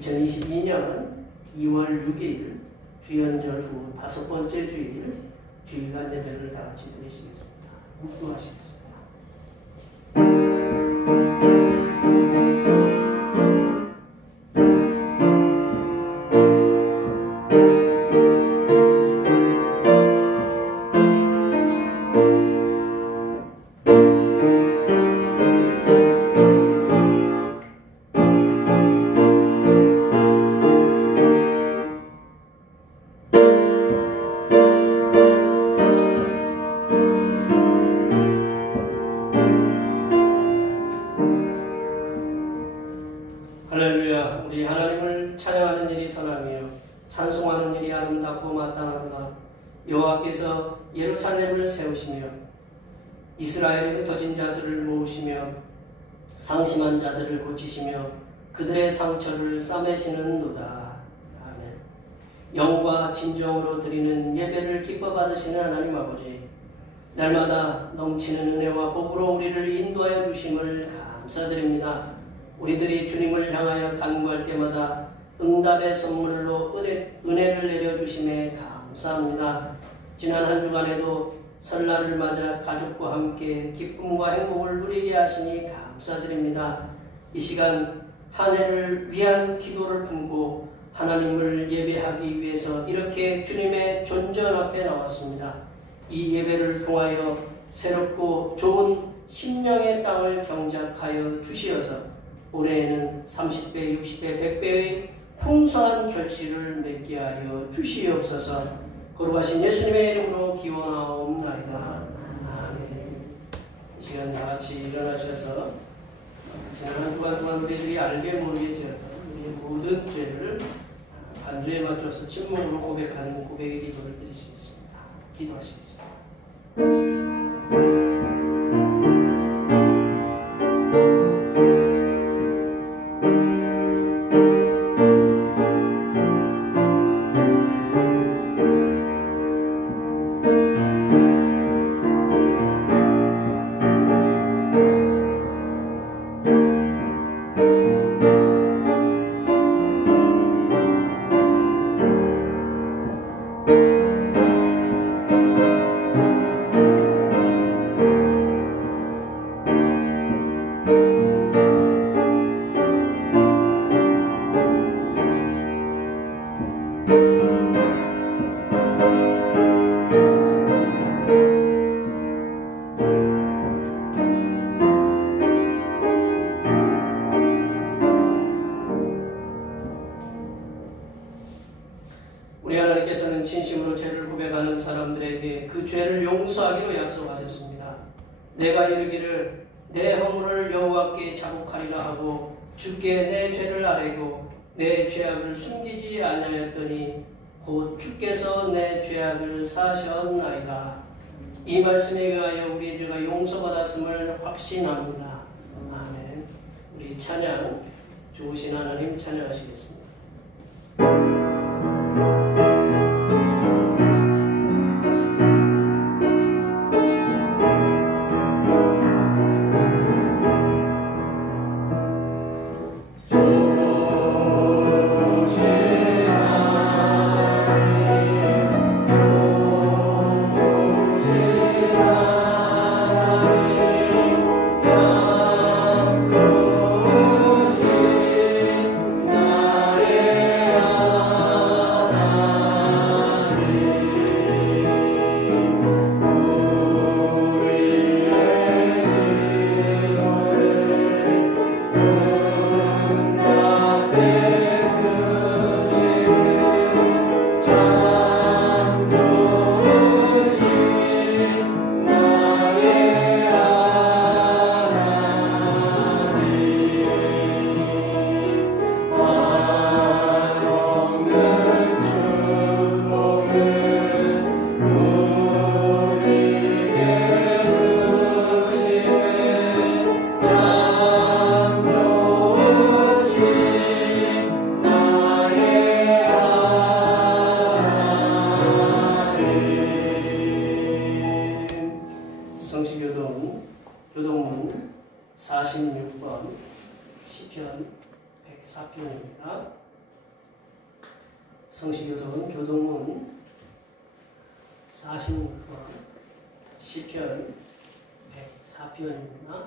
2022년 2월 6일 주연절 후 5번째 주일 주일간 예배를 다 같이 드리시겠습니다. 묵도하시겠습니다. 할렐루야. 우리 하나님을 찬양하는 일이 선하며 찬송하는 일이 아름답고 마땅하구나. 여호와께서 예루살렘을 세우시며 이스라엘의 흩어진 자들을 모으시며 상심한 자들을 고치시며 그들의 상처를 싸매시는도다. 아멘. 영과 진정으로 드리는 예배를 기뻐 받으시는 하나님 아버지, 날마다 넘치는 은혜와 복으로 우리를 인도하여 주심을 감사드립니다. 우리들이 주님을 향하여 간구할 때마다 응답의 선물로 은혜를 내려주심에 감사합니다. 지난 한 주간에도 설날을 맞아 가족과 함께 기쁨과 행복을 누리게 하시니 감사드립니다. 이 시간 한 해를 위한 기도를 품고 하나님을 예배하기 위해서 이렇게 주님의 존전 앞에 나왔습니다. 이 예배를 통하여 새롭고 좋은 심령의 땅을 경작하여 주시어서 올해에는 30배, 60배, 100배의 풍성한 결실을 맺게 하여 주시옵소서. 거룩하신 예수님의 이름으로 기원하옵나이다. 아멘. 이 시간 다 같이 일어나셔서 지난 한 주간 동안 우리들이 알게 모르게 되었던 우리의 모든 죄를 반주에 맞춰서 침묵으로 고백하는 고백의 기도를 드리시겠습니다. 기도하시겠습니다. 우리 하나님께서는 진심으로 죄를 고백하는 사람들에게 그 죄를 용서하기로 약속하셨습니다. 내가 이르기를 내 허물을 여호와께 자복하리라 하고 주께 내 죄를 아뢰고 내 죄악을 숨기지 아니하였더니 곧 주께서 내 죄악을 사하셨나이다. 이 말씀에 의하여 우리의 죄가 용서받았음을 확신합니다. 아멘. 우리 찬양, 좋으신 하나님 찬양하시겠습니다. 교동문 46번 시편 104편입니다. 성시교독은 교동문 46번 시편 104편입니다.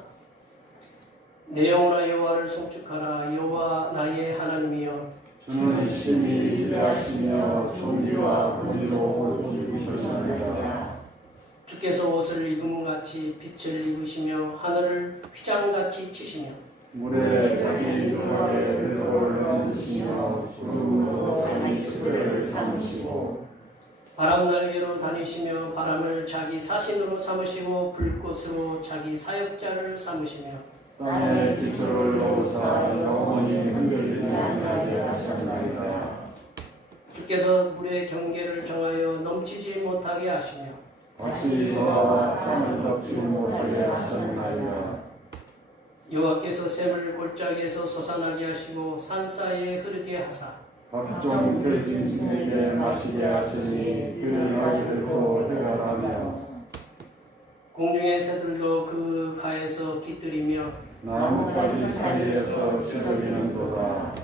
내 영혼아 여호와를 송축하라. 여호와 나의 하나님이여 주는 심히 위대하시며 존귀와 권위로 옷 입으셨나이다. 주께서 옷을 입음같이 빛을 입으시며 하늘을 휘장같이 치시며 물에 자기 육하게 의로를 만드시며 구름으로 자기 숲을 삼으시고 바람 날개로 다니시며 바람을 자기 사신으로 삼으시고 불꽃으로 자기 사역자를 삼으시며 땅에 빛을 놓으사 영원히 흔들리지 아니하게 하셨나이다. 주께서 물의 경계를 정하여 넘치지 못하게 하시며 다시 돌아와 땅을 덮지 못하게 하셨나이다. 여호와께서 샘을 골짜기에서 솟아나게 하시고 산 사이에 흐르게 하사 각종 들짐승에게 마시게 하시니 그를 아이들도 해결하며 공중의 새들도 그 가에서 깃들이며 나뭇가지 사이에서 지저귀는도다.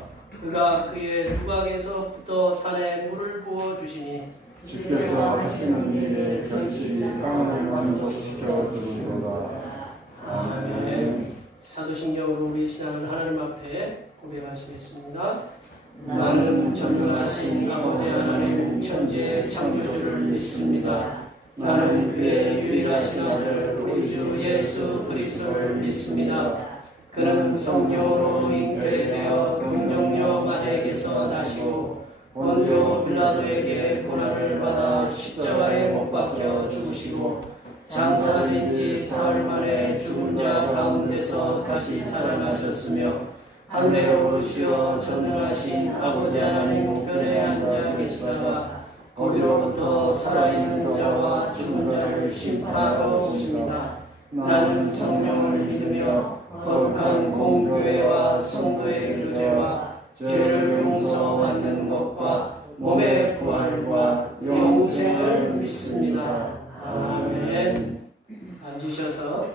그가 그의 누각에서 붙어 산에 물을 부어 주시니 주께서 하시는 일에 견실히 땅을 만족시켜 주시도다. 아멘. 사도신경으로 우리 신앙을 하나님 앞에 고백하시겠습니다. 나는 전능하신 아버지 하나님 천지의 창조주를 믿습니다. 나는 그의 유일하신 아들 우리 주 예수 그리스도를 믿습니다. 그는 성령으로 잉태되어 동정녀 마리아에게서 나시고 본디오 빌라도에게 고난을 받아 십자가에 못 박혀 죽으시고 장사된 지 사흘 만에 죽은 자 가운데서 다시 살아나셨으며 하늘에 오르시어 전능하신 아버지 하나님 우편에 앉아 계시다가 거기로부터 살아있는 자와 죽은 자를 심판하러 오십니다. 나는 성령을 믿으며 거룩한 공교회와 성도의 교제와 죄를 용서받는 것과 몸의 부활과 영생을 믿습니다. 아멘. 앉으셔서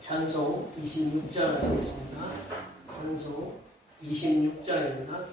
찬송 26장 하시겠습니다. 찬송 26장입니다.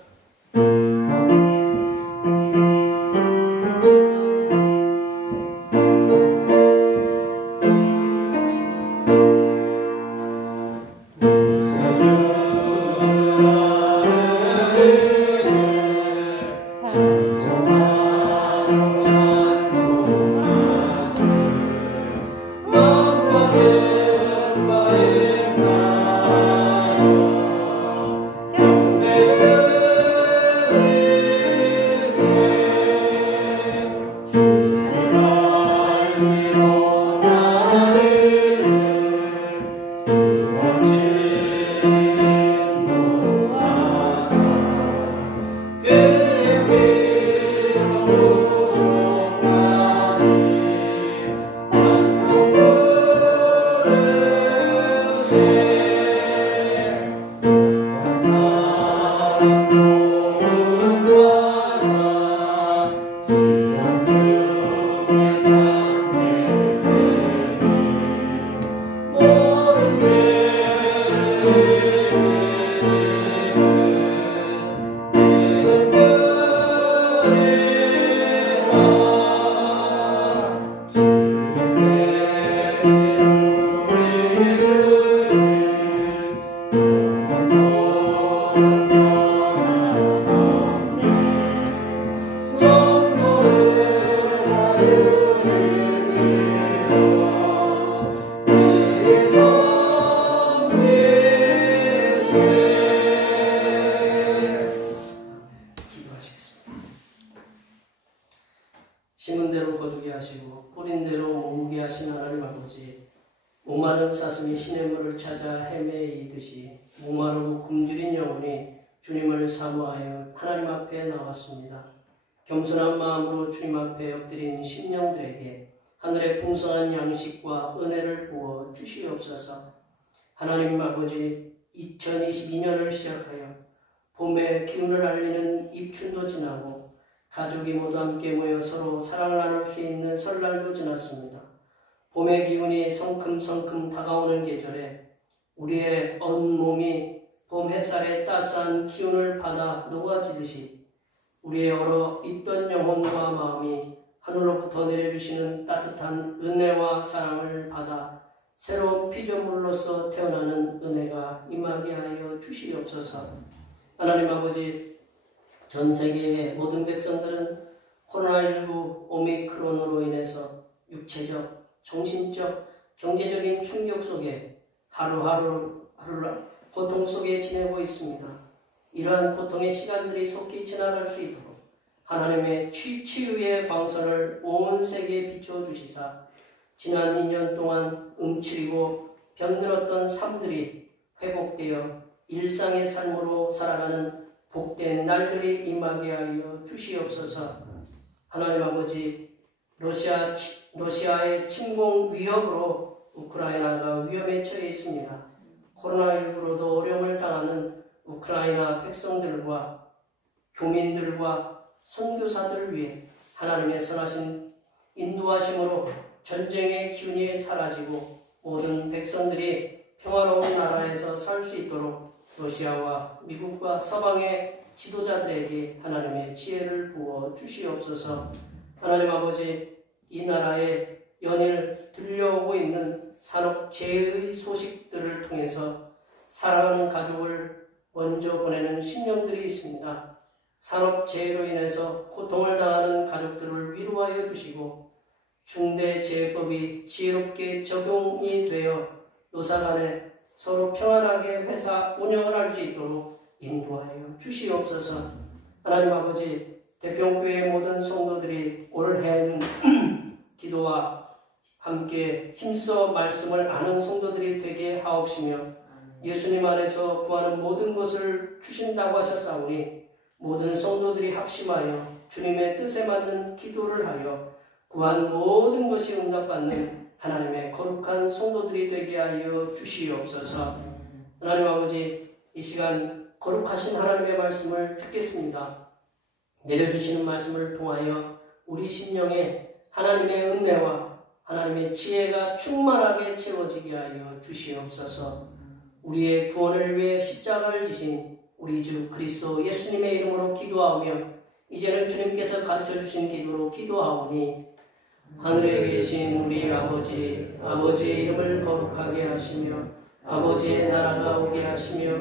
심은 대로 거두게 하시고 뿌린 대로 모으게 하신 하나님 아버지, 목마른 사슴이 시냇물을 찾아 헤매이듯이 목마르고 굶주린 영혼이 주님을 사모하여 하나님 앞에 나왔습니다. 겸손한 마음으로 주님 앞에 엎드린 심령들에게 하늘의 풍성한 양식과 은혜를 부어 주시옵소서. 하나님 아버지, 2022년을 시작하여 봄의 기운을 알리는 입춘도 지나고 가족이 모두 함께 모여 서로 사랑을 나눌 수 있는 설날도 지났습니다. 봄의 기운이 성큼성큼 다가오는 계절에 우리의 온몸이 봄 햇살의 따스한 기운을 받아 녹아지듯이 우리의 얼어 있던 영혼과 마음이 하늘로부터 내려주시는 따뜻한 은혜와 사랑을 받아 새로운 피조물로서 태어나는 은혜가 임하게 하여 주시옵소서. 하나님 아버지, 전 세계의 모든 백성들은 코로나19 오미크론으로 인해서 육체적, 정신적, 경제적인 충격 속에 하루하루 고통 속에 지내고 있습니다. 이러한 고통의 시간들이 속히 지나갈 수 있도록 하나님의 치유의 광선을 온 세계에 비춰주시사 지난 2년 동안 움츠리고 병들었던 삶들이 회복되어 일상의 삶으로 살아가는 복된 날들이 임하게 하여 주시옵소서. 하나님 아버지, 러시아의 침공 위협으로 우크라이나가 위험에 처해 있습니다. 코로나19로도 어려움을 당하는 우크라이나 백성들과 교민들과 선교사들을 위해 하나님의 선하신 인도하심으로 전쟁의 기운이 사라지고 모든 백성들이 평화로운 나라에서 살 수 있도록 러시아와 미국과 서방의 지도자들에게 하나님의 지혜를 부어 주시옵소서. 하나님 아버지, 이 나라에 연일 들려오고 있는 산업재해의 소식들을 통해서 사랑하는 가족을 먼저 보내는 심령들이 있습니다. 산업재해로 인해서 고통을 당하는 가족들을 위로하여 주시고 중대재해법이 지혜롭게 적용이 되어 노사 간에 서로 평안하게 회사 운영을 할 수 있도록 인도하여 주시옵소서. 하나님 아버지, 대평교회의 모든 성도들이 올 해에는 기도와 함께 힘써 말씀을 아는 성도들이 되게 하옵시며 예수님 안에서 구하는 모든 것을 주신다고 하셨사오니 모든 성도들이 합심하여 주님의 뜻에 맞는 기도를 하여 구한 모든 것이 응답받는 하나님의 거룩한 성도들이 되게 하여 주시옵소서. 하나님 아버지, 이 시간 거룩하신 하나님의 말씀을 듣겠습니다. 내려주시는 말씀을 통하여 우리 심령에 하나님의 은혜와 하나님의 지혜가 충만하게 채워지게 하여 주시옵소서. 우리의 구원을 위해 십자가를 지신 우리 주 그리스도 예수님의 이름으로 기도하며 이제는 주님께서 가르쳐주신 기도로 기도하오니 하늘에 계신 우리 아버지, 아버지의 이름을 거룩하게 하시며 아버지의 나라가 오게 하시며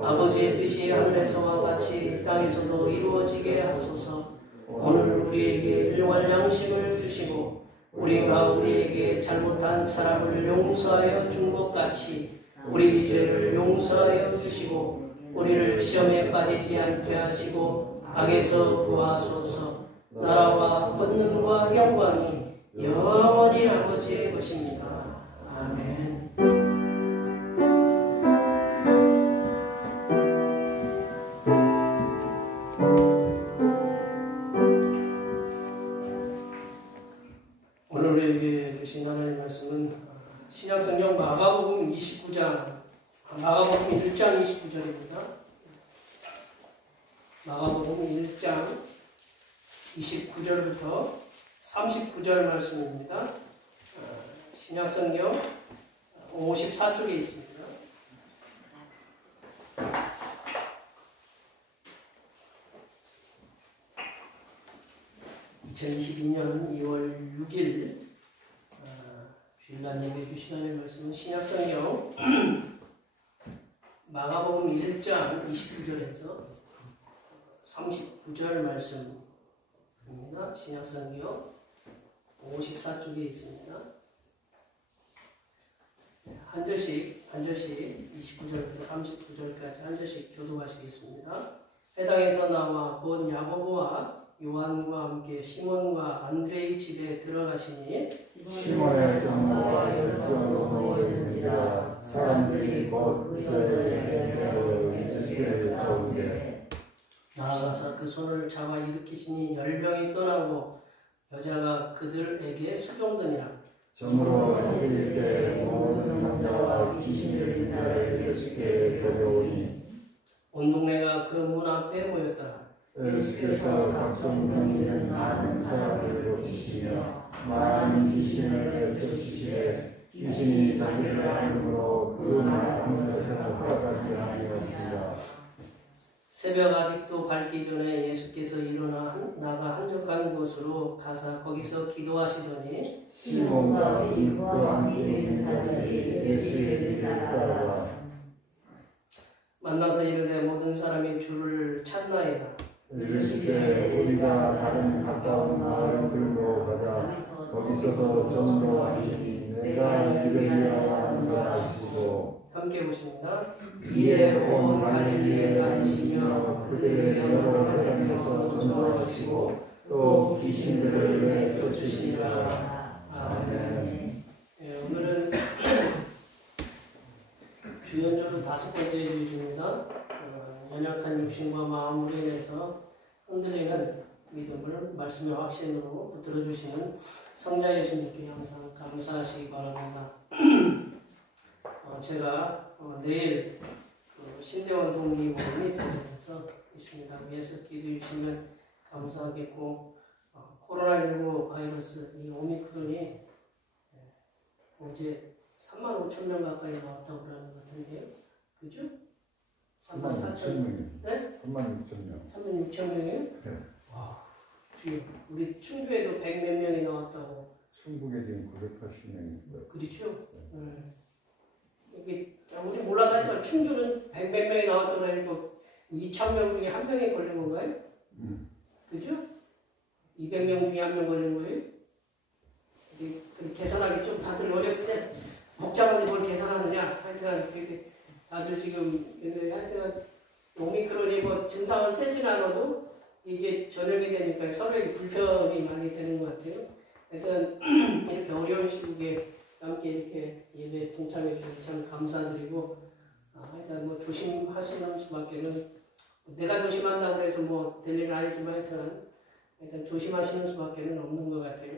아버지의 뜻이 하늘에서와 같이 땅에서도 이루어지게 하소서. 오늘 우리에게 일용할 양식을 주시고 우리가 우리에게 잘못한 사람을 용서하여 준 것 같이 우리 죄를 용서하여 주시고 우리를 시험에 빠지지 않게 하시고 악에서 구하소서. 나라와 권능과 영광이 영원히 아버지의 것입니다. 아멘. 오늘 우리에게 주신 하나님의 말씀은 신약성경 마가복음 29장, 마가복음 1장 29절입니다. 마가복음 1장 29절부터 39절 말씀입니다. 신약성경 54쪽에 있습니다. 2022년 2월 6일 주일날 예배 주시는 말씀은 신약성경 마가복음 1장 29절에서 39절 말씀입니다. 신약성경 54쪽에 있습니다. 한 절씩 29절부터 39절까지 한 절씩 교독하시겠습니다. 회당에서 나와 곧 야고보와 요한과 함께 시몬과 안드레의 집에 들어가시니 시몬의 장로가 10명으로 모였는지라 사람들이 곧 그 여자에게 예수께 잡으되 나아가서 그 손을 잡아 일으키시니 열병이 떠나고 여자가 그들에게 수종드니라. 점으로 해질 때 모든 남자와 귀신이 들린 자를 예수께 데려오니 온 동네가 그 문 앞에 모였더라. 예수께서 각종 병이는 많은 사람을 고치시며 많은 귀신을 내쫓으시되 귀신이 자기를 알므로 그 많은 것을 허락하지 아니하시니라. 새벽 아직도 밝기 전에 예수께서 일어나 나가 한적한 곳으로 가사 거기서 기도하시더니 시몬과 빌립과 함께 있는 자들이 예수의 길을 따라와 만나서 이르되 모든 사람이 주를 찾나이다. 이르시되 우리가 다른 가까운 마을들로 가자. 거기서도 좀 더 하니 내가 길을 위하여 하는 줄 아시고. 함께 보십니다. 이에 온 갈릴리에 다니시며 그들의 여러 회당에서 전도하시고 또 귀신들을 내쫓으시니라. 아멘. 오늘은 주연절로 5번째 주일입니다. 연약한 육신과 마음으로 인해서 흔들리는 믿음을 말씀의 확신으로 붙들어 주시는 성자 예수님께 항상 감사하시기 바랍니다. 제가 내일 신대원 동기 모임이 대전에서 있습니다. 위에서 기도해 주시면 감사하겠고 코로나19 바이러스 이 오미크론이 어제 35,000명 가까이 나왔다고 그러는 것 같은데요. 그죠? 34,000명. 네? 36,000명. 36,000명이요? 네. 와, 주요. 우리 충주에도 100 몇 명이 나왔다고. 충북에 지금 980명이고요. 그렇죠? 네. 이게 우리 몰라도 하지만 충주는 100 몇 명이 나왔다고 하니까 2,000명 중에 1명이 걸린 건가요? 그죠? 200명 중에 1명 걸린 거예요? 계산하기 좀 다들 어렵는데 복잡한데 뭘 계산하느냐? 하여튼 그렇게 다들 지금 하여튼 오미크론이 뭐 증상은 세진 않아도 이게 전염이 되니까 서로에게 불편이 많이 되는 것 같아요. 하여튼 이렇게 어려운 시국에 함께 이렇게 예배에 동참해 주셔서 참 감사드리고 하여튼 뭐 조심하시는 수밖에는 내가 조심한다고 해서 뭐 될 일은 아니지만 하여튼 조심하시는 수밖에는 없는 것 같아요.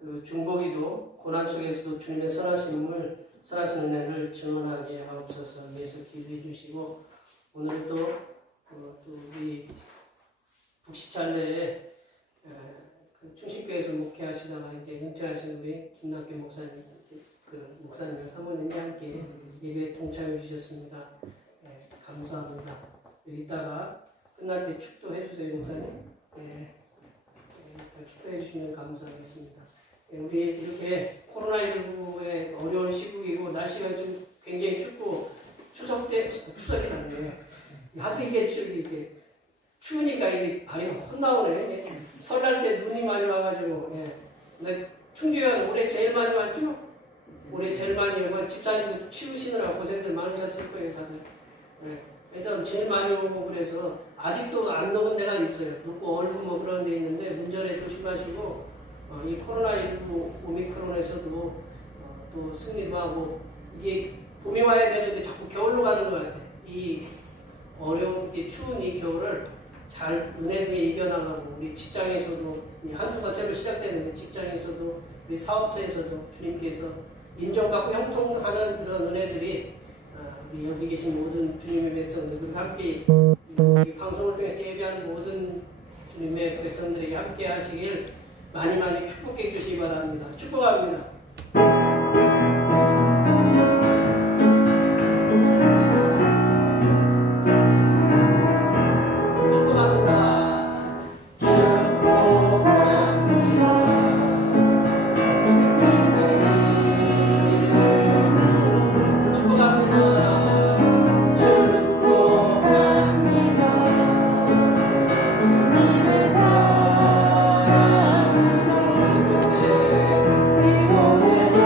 그 중보기도 고난 속에서도 주님의 선하신 은혜를 증언하게 하옵소서 위해서 기도해 주시고 오늘 또 우리 북시찰내에 그 충식교회에서 목회하시다가 이제 은퇴하신 우리 김낙규 목사님, 그 목사님 사모님이 함께 예배에 동참해 주셨습니다. 감사합니다. 이따가 끝날 때 축도해 주세요, 목사님. 축도해 주시면 감사하겠습니다. 우리 이렇게 코로나19의 어려운 시국이고 날씨가 좀 굉장히 춥고 추석이라는 하도 이게 추우니까 이게 발이 혼나오네. 설날 때 눈이 많이 와가지고 근데 충주가 올해 제일 많이 왔죠? 올해 제일 많이 오고 집사님도 치우시느라 고생들 많으셨을 거예요 다들. 일단 제일 많이 오고 그래서 아직도 안 녹은 데가 있어요. 녹고 얼고 뭐 그런 데 있는데 문전에 조심하시고 이 코로나19 오미크론에서도 또 승리도 하고 이게 봄이 와야 되는데 자꾸 겨울로 가는 것 같아. 이 어려운 추운 이 겨울을 잘 은혜 중에 이겨나가고 우리 직장에서도 한 주가 새로 시작되는데 직장에서도 우리 사업자에서도 주님께서 인정받고 형통하는 그런 은혜들이 우리 여기 계신 모든 주님의 백성들 그리고 함께 이 방송을 통해서 예배하는 모든 주님의 백성들에게 함께 하시길 많이 축복해 주시기 바랍니다. 축복합니다. 이곳에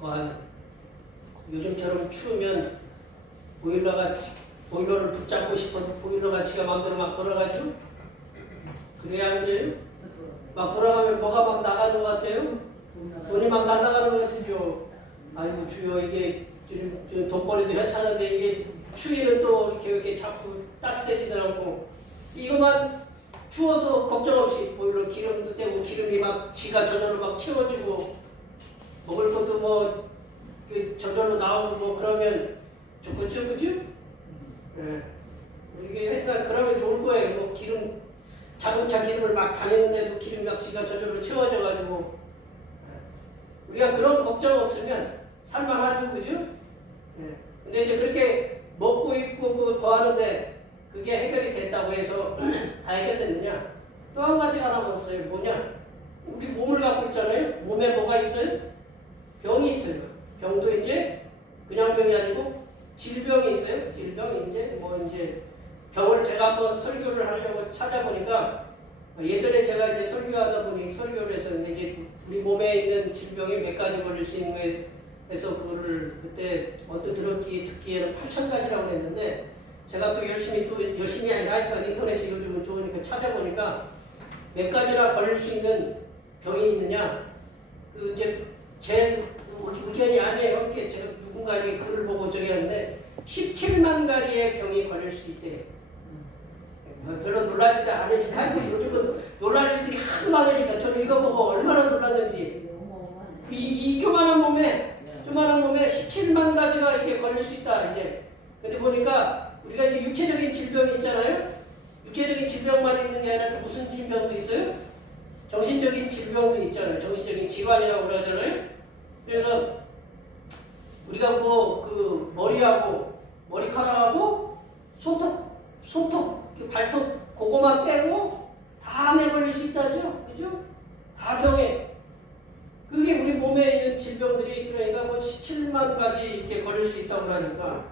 거하면 요즘처럼 추우면 보일러를 붙잡고 싶어도 보일러가 지가 마음대로 막 돌아가죠? 그래야 안 그래요? 막 돌아가면 뭐가 막 나가는 것 같아요? 돈이 막 날아가는 것 같으죠? 아이고 주여 이게 지금 돈벌이도 괜찮은데 이게 추위는 또 이렇게 자꾸 따뜻해지지 않고 이것만 추워도 걱정 없이 보일러 기름도 떼고 기름이 막 지가 저절로 막 채워지고 먹을 것도 뭐 저절로 나오고 뭐 그러면 좋겠죠, 그죠? 예. 이게 하여튼 그러면 좋을 거예요. 뭐 기름 자동차 기름을 막 다니는데도 기름 막 지가 저절로 채워져가지고 우리가 그런 걱정 없으면 살만하죠, 그죠? 예. 근데 이제 그렇게 먹고 입고 그거 더 하는데 그게 해결이 됐다고 해서 다 해결됐느냐? 또 한 가지가 남았어요. 뭐냐? 우리 몸을 갖고 있잖아요. 몸에 뭐가 있어요? 병이 있어요. 병도 이제 그냥 병이 아니고 질병이 있어요. 질병이 이제 병을 제가 한번 설교를 하려고 찾아보니까 예전에 제가 이제 설교하다 보니 설교를 했었는데 이게 우리 몸에 있는 질병이 몇 가지 걸릴 수 있는 거에 해서 그거를 그때 언뜻 듣기에는 8,000가지라고 했는데 제가 또 열심히 아니라 하여튼 인터넷이 요즘은 좋으니까 찾아보니까 몇 가지나 걸릴 수 있는 병이 있느냐 그 이제 제 의견이 아니에요. 이렇게 제가 누군가에게 글을 보고 저기 하는데 17만 가지의 병이 걸릴 수 있대요. 별로 놀라지도 않으시네. 하여튼 요즘은 놀랄 일들이 하도 많으니까 저는 이거 보고 얼마나 놀랐는지 이 조만한 몸에 17만 가지가 이렇게 걸릴 수 있다. 이제 근데 보니까 우리가 이제 육체적인 질병이 있잖아요. 육체적인 질병만 있는 게 아니라 무슨 질병도 있어요? 정신적인 질병도 있잖아요. 정신적인 질환이라고 그러잖아요. 그래서 우리가 뭐 그 머리하고 머리카락하고 손톱, 발톱 그거만 빼고 다 암에 걸릴 수 있다죠. 그죠? 다 병에. 그게 우리 몸에 있는 질병들이 그러니까 뭐 17만 가지 이렇게 걸릴 수 있다고 하니까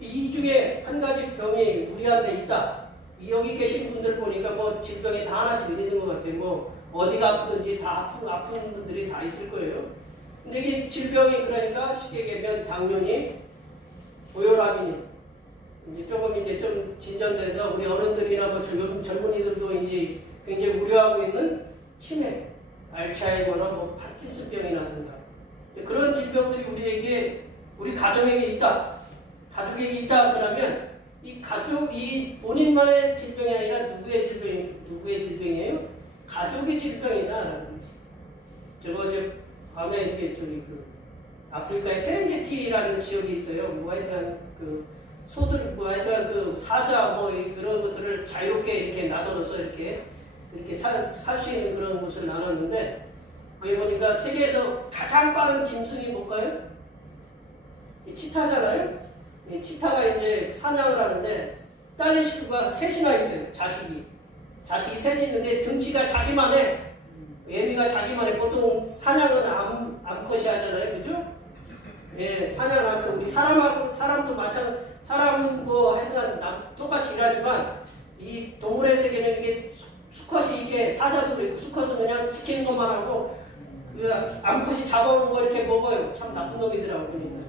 이 중에 한 가지 병이 우리한테 있다. 여기 계신 분들 보니까 뭐 질병이 다 하나씩 있는 것 같아요. 뭐 어디가 아프든지 다 아픈 분들이 다 있을 거예요. 근데 이게 질병이 그러니까 쉽게 얘기하면 당뇨니, 고혈압이니 이제 조금 이제 좀 진전돼서 우리 어른들이나 뭐 요즘 젊은이들도 이제 굉장히 우려하고 있는 치매, 알츠하이머나 뭐 파킨슨병이라든가 그런 질병들이 우리에게 우리 가정에게 있다. 가족에게 있다 그러면 이 가족이 본인만의 질병이 아니라 누구의 질병이에요? 가족의 질병이다라는 거지. 저거 이제 밤에 이렇게 아프리카의 세렝게티라는 지역이 있어요. 뭐 하여튼 그 소들 뭐 하여튼 그 사자 뭐 그런 것들을 자유롭게 이렇게 놔둬서 이렇게 살 수 있는 그런 곳을 나눴는데 거기 보니까 세계에서 가장 빠른 짐승이 뭘까요? 이 치타잖아요. 이 치타가 이제 사냥을 하는데 딸린 식구가 셋이나 있어요. 자식이 셋이 있는데 등치가 자기만 해. 애미가 자기만 해. 보통 사냥은 암컷이 하잖아요. 그죠? 예, 사냥은 암컷. 우리 사람도 마찬가지. 사람은 뭐 하여튼 똑같이 일하지만 이 동물의 세계는 이게 수컷이 이렇게 사자도 그렇고 수컷은 그냥 지키는 것만 하고 그 암컷이 잡아오는 거 이렇게 먹어요. 참 나쁜 놈이더라고 보니까.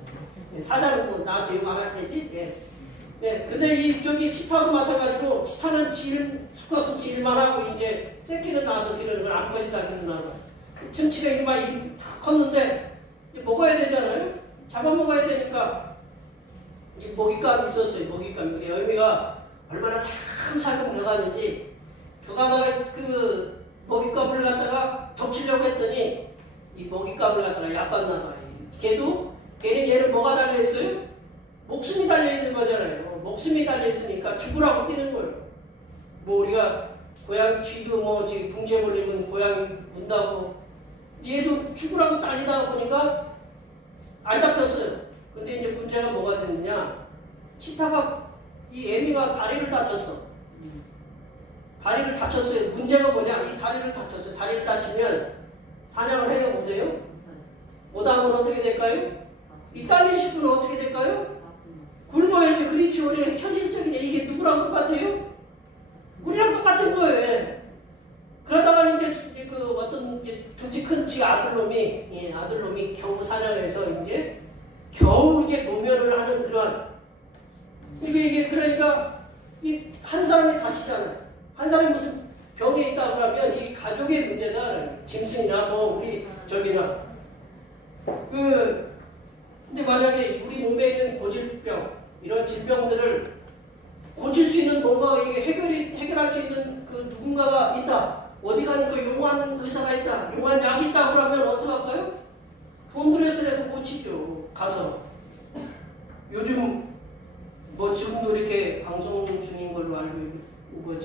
사자는 뭐 나한테 욕 안 할 테지. 예. 예. 근데 이쪽이 치타도 마찬가지로 치타는 수컷은 질만 하고 이제 새끼는 나서 기르는 건 암컷이 다 기르는 층치가 이만 다 컸는데 이제 먹어야 되잖아요. 잡아먹어야 되니까 이 먹잇감이 있었어요. 먹잇감. 우리 어미가 얼마나 살금살금 벼가는지 벼가다가 그 먹잇감을 갖다가 덮치려고 했더니 이 먹잇감을 갖다가 얕봤나 봐요. 걔는 얘는 뭐가 달려있어요? 목숨이 달려있는 거잖아요. 목숨이 달려있으니까 죽으라고 뛰는 거예요. 뭐 우리가 고양이 쥐도 뭐 지금 붕괴 걸리면 고양이 문다고 얘도 죽으라고 달리다가 보니까 안 잡혔어요. 근데 이제 문제가 뭐가 됐느냐? 치타가 이 애미가 다리를 다쳤어. 다리를 다쳤어요. 문제가 뭐냐? 이 다리를 다쳤어요. 다리를 다치면 사냥을 해요? 못해요? 못하면 어떻게 될까요? 이 딸린 식구는 어떻게 될까요? 굶어야지. 그렇지. 우리 현실적인 이게 누구랑 똑같아요? 우리랑 똑같은 거예요. 그러다가 이제 그 어떤 이제 덩치 큰 지 아들놈이 겨우 사냥해서 이제 겨우 이제 모면을 하는 그러한 이게 그러니까 이 한 사람이 다치잖아요. 한 사람이 무슨 병이 있다 그러면 이 가족의 문제다. 짐승이나 뭐 우리 저기나 근데 만약에 우리 몸에 있는 고질병 이런 질병들을 고칠 수 있는 뭔가 이게 해결할 수 있는 그 누군가가 있다. 어디 가니까 용한 의사가 있다. 용한 약이 있다 그러면 어떡할까요? 돈 들여서라도 고치죠. 가서. 요즘 뭐 지금도 이렇게 방송 중인 걸로 알고 있고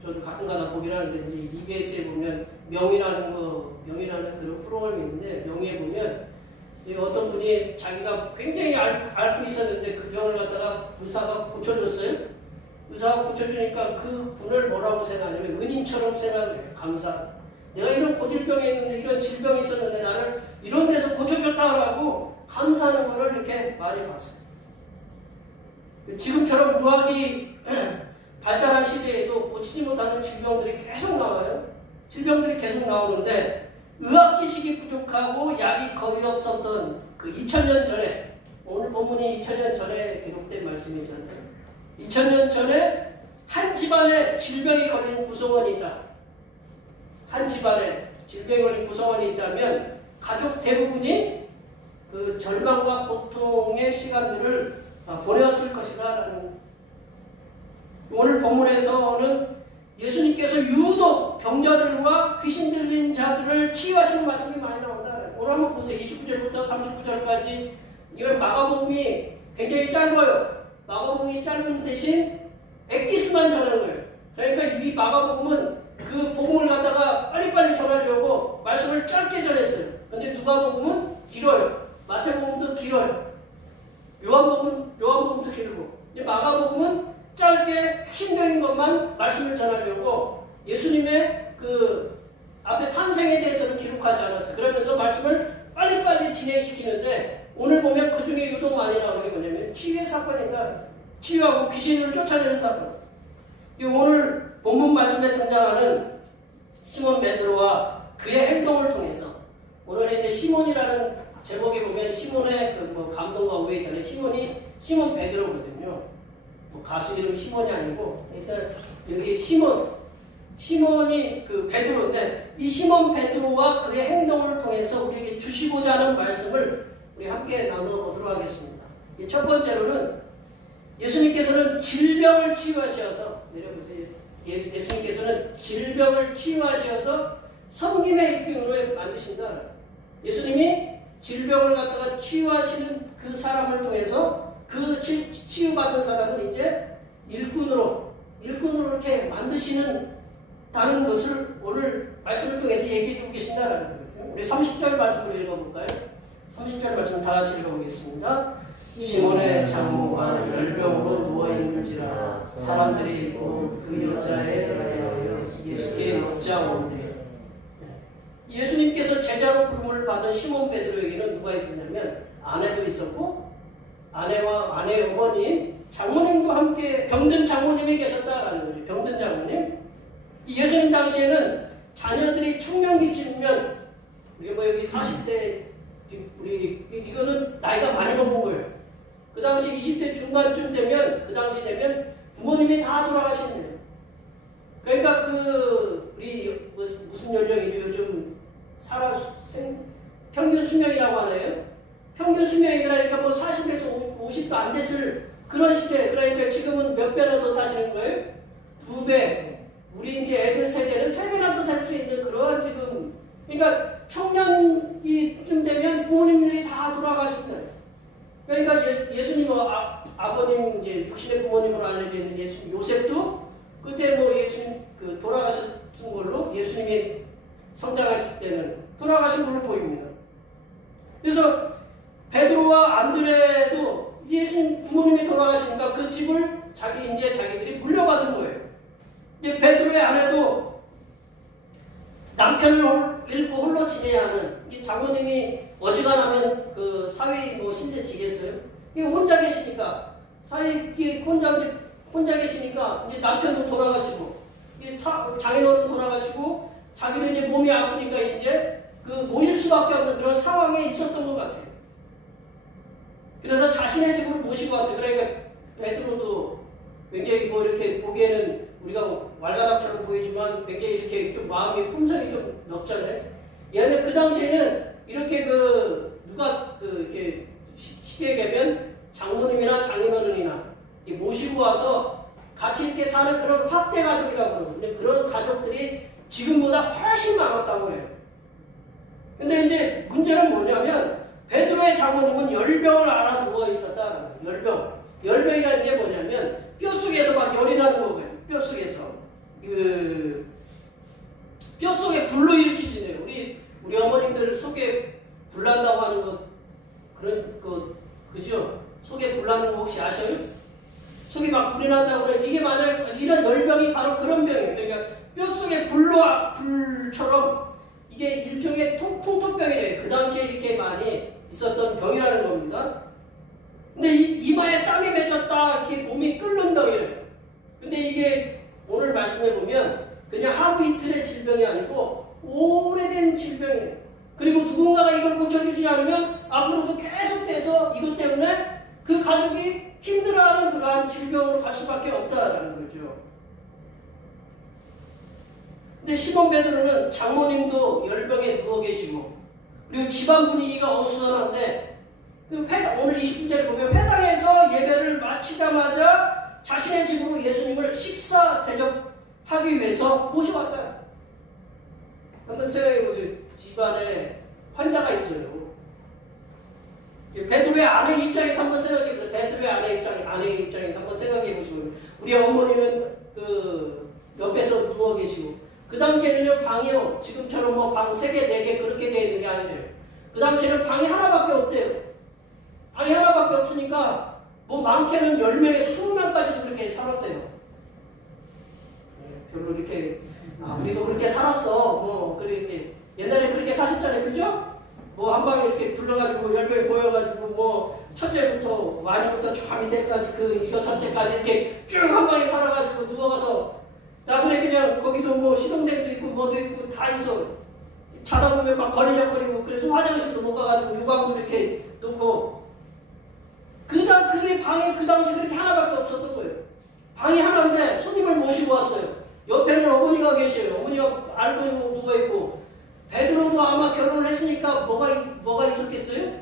저도 가끔가다 보긴 하는데 이제 EBS에 보면 명이라는 그런 프로그램이 있는데 명의에 보면 어떤 분이 자기가 굉장히 앓고 있었는데 그 병을 갖다가 의사가 고쳐줬어요. 의사가 고쳐주니까 그 분을 뭐라고 생각하냐면 은인처럼 생각해요. 감사. 내가 이런 고질병이 있는데 이런 질병이 있었는데 나를 이런 데서 고쳐줬다고 감사하는 거를 이렇게 많이 봤어요. 지금처럼 의학이 발달한 시대에도 고치지 못하는 질병들이 계속 나와요. 질병들이 계속 나오는데 의학 지식이 부족하고 약이 거의 없었던 그 2000년 전에 오늘 본문이 2000년 전에 기록된 말씀이잖아요. 2000년 전에 한 집안에 질병이 걸린 구성원이 있다. 한 집안에 질병이 걸린 구성원이 있다면 가족 대부분이 그 절망과 고통의 시간들을 보내었을 것이다. 오늘 본문에서는 예수님께서 유독 병자들과 귀신 들린 자들을 치유하시는 말씀이 많이 나온다. 오늘 한번 보세요. 29절부터 39절까지 이건 마가복음이 굉장히 짧아요. 마가복음이 짧은 대신 엑기스만 전하는 거예요. 그러니까 이 마가복음은 그 복음을 갖다가 빨리빨리 전하려고 말씀을 짧게 전했어요. 근데 누가복음은 길어요. 마태복음도 길어요. 요한복음도 길고. 마가복음은 짧게 핵심적인 것만 말씀을 전하려고 예수님의 그 앞에 탄생에 대해서는 기록하지 않았어요. 그러면서 말씀을 빨리빨리 진행시키는데 오늘 보면 그 중에 유독 많이 나오는 게 뭐냐면 치유의 사건이다. 치유하고 귀신을 쫓아내는 사건. 오늘 본문 말씀에 등장하는 시몬 베드로와 그의 행동을 통해서 오늘 이제 시몬이라는 제목에 보면 시몬의 그 뭐 감동과 우애 있잖아요. 시몬 베드로거든요. 뭐 가수 이름 시몬이 아니고 일단 여기 시몬이 그 베드로인데 이 시몬 베드로와 그의 행동을 통해서 우리에게 주시고자 하는 말씀을 우리 함께 나눠보도록 하겠습니다. 첫 번째로는 예수님께서는 질병을 치유하셔서 내려보세요. 예수님께서는 질병을 치유하셔서 섬김의 일꾼으로 만드신다. 예수님이 질병을 갖다가 치유하시는 그 사람을 통해서 그 치유받은 사람은 이제 일꾼으로 이렇게 만드시는 다른 것을 오늘 말씀을 통해서 얘기해 주고 계신다라는 거죠. 우리 30절 말씀을 읽어볼까요? 30절 말씀 다 같이 읽어보겠습니다. 시몬의 장모가 열병으로 누워있는지라 사람들이 그 여자의 예수께 묻자오되 예수님께서 제자로 부름을 받은 시몬 베드로에게는 누가 있었냐면 아내도 있었고 아내와 아내의 어머님 장모님도 함께 병든 장모님이 계셨다라는 거죠. 병든 장모님. 예수님 당시에는 자녀들이 청년기쯤이면 우리가 뭐 여기 40대 이거는 나이가 많이 먹은 거예요. 그 당시 20대 중반쯤 되면 그 당시 되면 부모님이 다 돌아가신 거예요. 그러니까 우리 무슨 연령이죠? 요즘 평균 수명이라고 하네요. 평균 수명이 그러니까 뭐 40에서 50도 안 됐을 그런 시대. 그러니까 지금은 몇 배나 더 사시는 거예요? 2배. 우리 이제 애들 세대는 3배나 더 살 수 있는 그러한 지금. 그러니까 청년기쯤 되면 부모님들이 다 돌아가신 거예요. 그러니까 예수님 아버님 이제 육신의 부모님으로 알려져 있는 예수님 요셉도 그때 뭐 예수님 돌아가신 걸로 예수님이 성장했을 때는 돌아가신 걸로 보입니다. 그래서 베드로와 안드레도 예수님 부모님이 돌아가시니까 그 집을 자기들이 물려받은 거예요. 이제 베드로의 아내도 남편을 잃고 홀로 지내야 하는 장모님이 어지간하면 그 사위 뭐 신세 지겠어요? 혼자 계시니까 혼자 계시니까 이제 남편도 돌아가시고 장인어른 돌아가시고 자기는 이제 몸이 아프니까 이제 그 모실 수밖에 없는 그런 상황에 있었던 것 같아요. 그래서 자신의 집으로 모시고 왔어요. 그러니까 베드로도 굉장히 뭐 이렇게 보기에는 우리가 왈가닥처럼 보이지만 굉장히 이렇게 좀 마음의 품성이 좀 넓잖아요. 얘는 그 당시에는 이렇게 누가 이렇게 쉽게 얘기하면 장모님이나 장인어른이나 모시고 와서 같이 이렇게 사는 그런 확대 가족이라고 그러거든요. 그런 가족들이 지금보다 훨씬 많았다고 해요. 근데 이제 문제는 뭐냐면 베드로의 장모님은 열병을 앓아 누워 있었다. 열병이라는 게 뭐냐면 뼈 속에서 막 열이 나는 거예요. 뼈 속에서 뼈 속에 불로 일으키지네요. 우리 어머님들 속에 불 난다고 하는 거 그죠? 속에 불 나는 거 혹시 아셔요? 속에 막 불이 난다고 그래요. 이게 만약 이런 열병이 바로 그런 병이에요. 그러니까 뼈 속에 불처럼 이게 일종의 풍토병이래요. 그 당시에 이렇게 많이 있었던 병이라는 겁니다. 근데 이마에 땀이 맺혔다, 이렇게 몸이 끓는다 이래요. 근데 이게 오늘 말씀해 보면 그냥 하루 이틀의 질병이 아니고 오래된 질병이에요. 그리고 누군가가 이걸 고쳐주지 않으면 앞으로도 계속해서 이것 때문에 그 가족이 힘들어하는 그러한 질병으로 갈 수밖에 없다라는 거죠. 근데 시몬 베드로는 장모님도 열병에 누워 계시고 그리고 집안 분위기가 어수선한데 오늘 29절에 보면 회당에서 예배를 마치자마자 자신의 집으로 예수님을 식사 대접하기 위해서 모셔왔다. 한번 생각해보세요. 집안에 환자가 있어요. 베드로의 아내 입장에서 한번 생각해보세요. 베드로의 아내의 입장에서 한번 생각해보시고 우리 어머니는 옆에서 누워 계시고 그 당시에는 방이요. 지금처럼 뭐 방 3개, 4개 그렇게 되어 있는 게 아니에요. 그 당시에는 방이 하나밖에 없대요. 방이 하나밖에 없으니까 뭐 많게는 10명에서 20명까지도 그렇게 살았대요. 별로 이렇게 우리도 그렇게 살았어. 뭐 그렇게 옛날에 그렇게 사셨잖아요. 그죠? 뭐 한 방에 이렇게 불러가지고 10명이 모여가지고 뭐 첫째부터 와니부터 저 밑에까지 이거 전체까지 이렇게 쭉 한 방에 살아가지고 누워가서 나 그래 그냥 거기도 뭐 시동생도 있고 뭐도 있고 다 있어. 자다 보면 막 걸리적거리고 그래서 화장실도 못 가가지고 유광도 이렇게 놓고 그게 방에 그 당시 그렇게 하나밖에 없었던 거예요. 방이 하나인데 손님을 모시고 왔어요. 옆에는 어머니가 계셔요. 어머니가 알고 누워있고 베드로도 아마 결혼을 했으니까 뭐가 있었겠어요?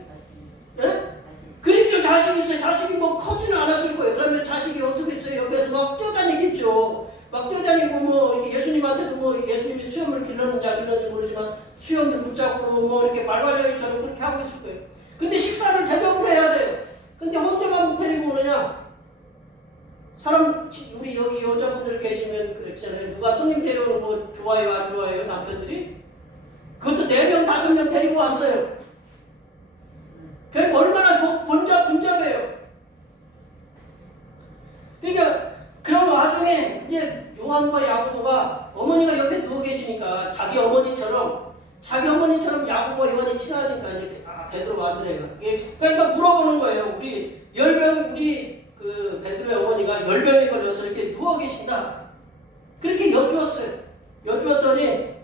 네? 그렇죠. 자식이 있어요. 자식이 뭐 커지는 않았을 거예요. 그러면 자식이 어떻게 했어요? 옆에서 막 뛰어다니겠죠. 막 뛰어다니고 뭐 이렇게 예수님한테도 뭐 예수님이 수염을 길렀는지 안 길렀는지 모르지만 수염도 붙잡고 뭐 이렇게 말괄량이처럼 그렇게 하고 있을 거예요. 근데 식사를 대접을 해야 돼요. 근데 혼자만 데리고 오느냐? 우리 여기 여자분들 계시면 그랬잖아요. 누가 손님 데려오는 거 좋아해요, 안 좋아해요? 남편들이? 그것도 4명, 5명 데리고 왔어요. 그게 얼마나 분잡해요. 그러니까 그런 와중에 이제 요한과 야고보가 어머니가 옆에 누워 계시니까 자기 어머니처럼 야고보와 요한이 친하니까 이제 베드로와 안드레가 그러니까 물어보는 거예요. 우리 베드로의 어머니가 열병에 걸려서 이렇게 누워 계신다. 그렇게 여쭈었어요. 여쭈었더니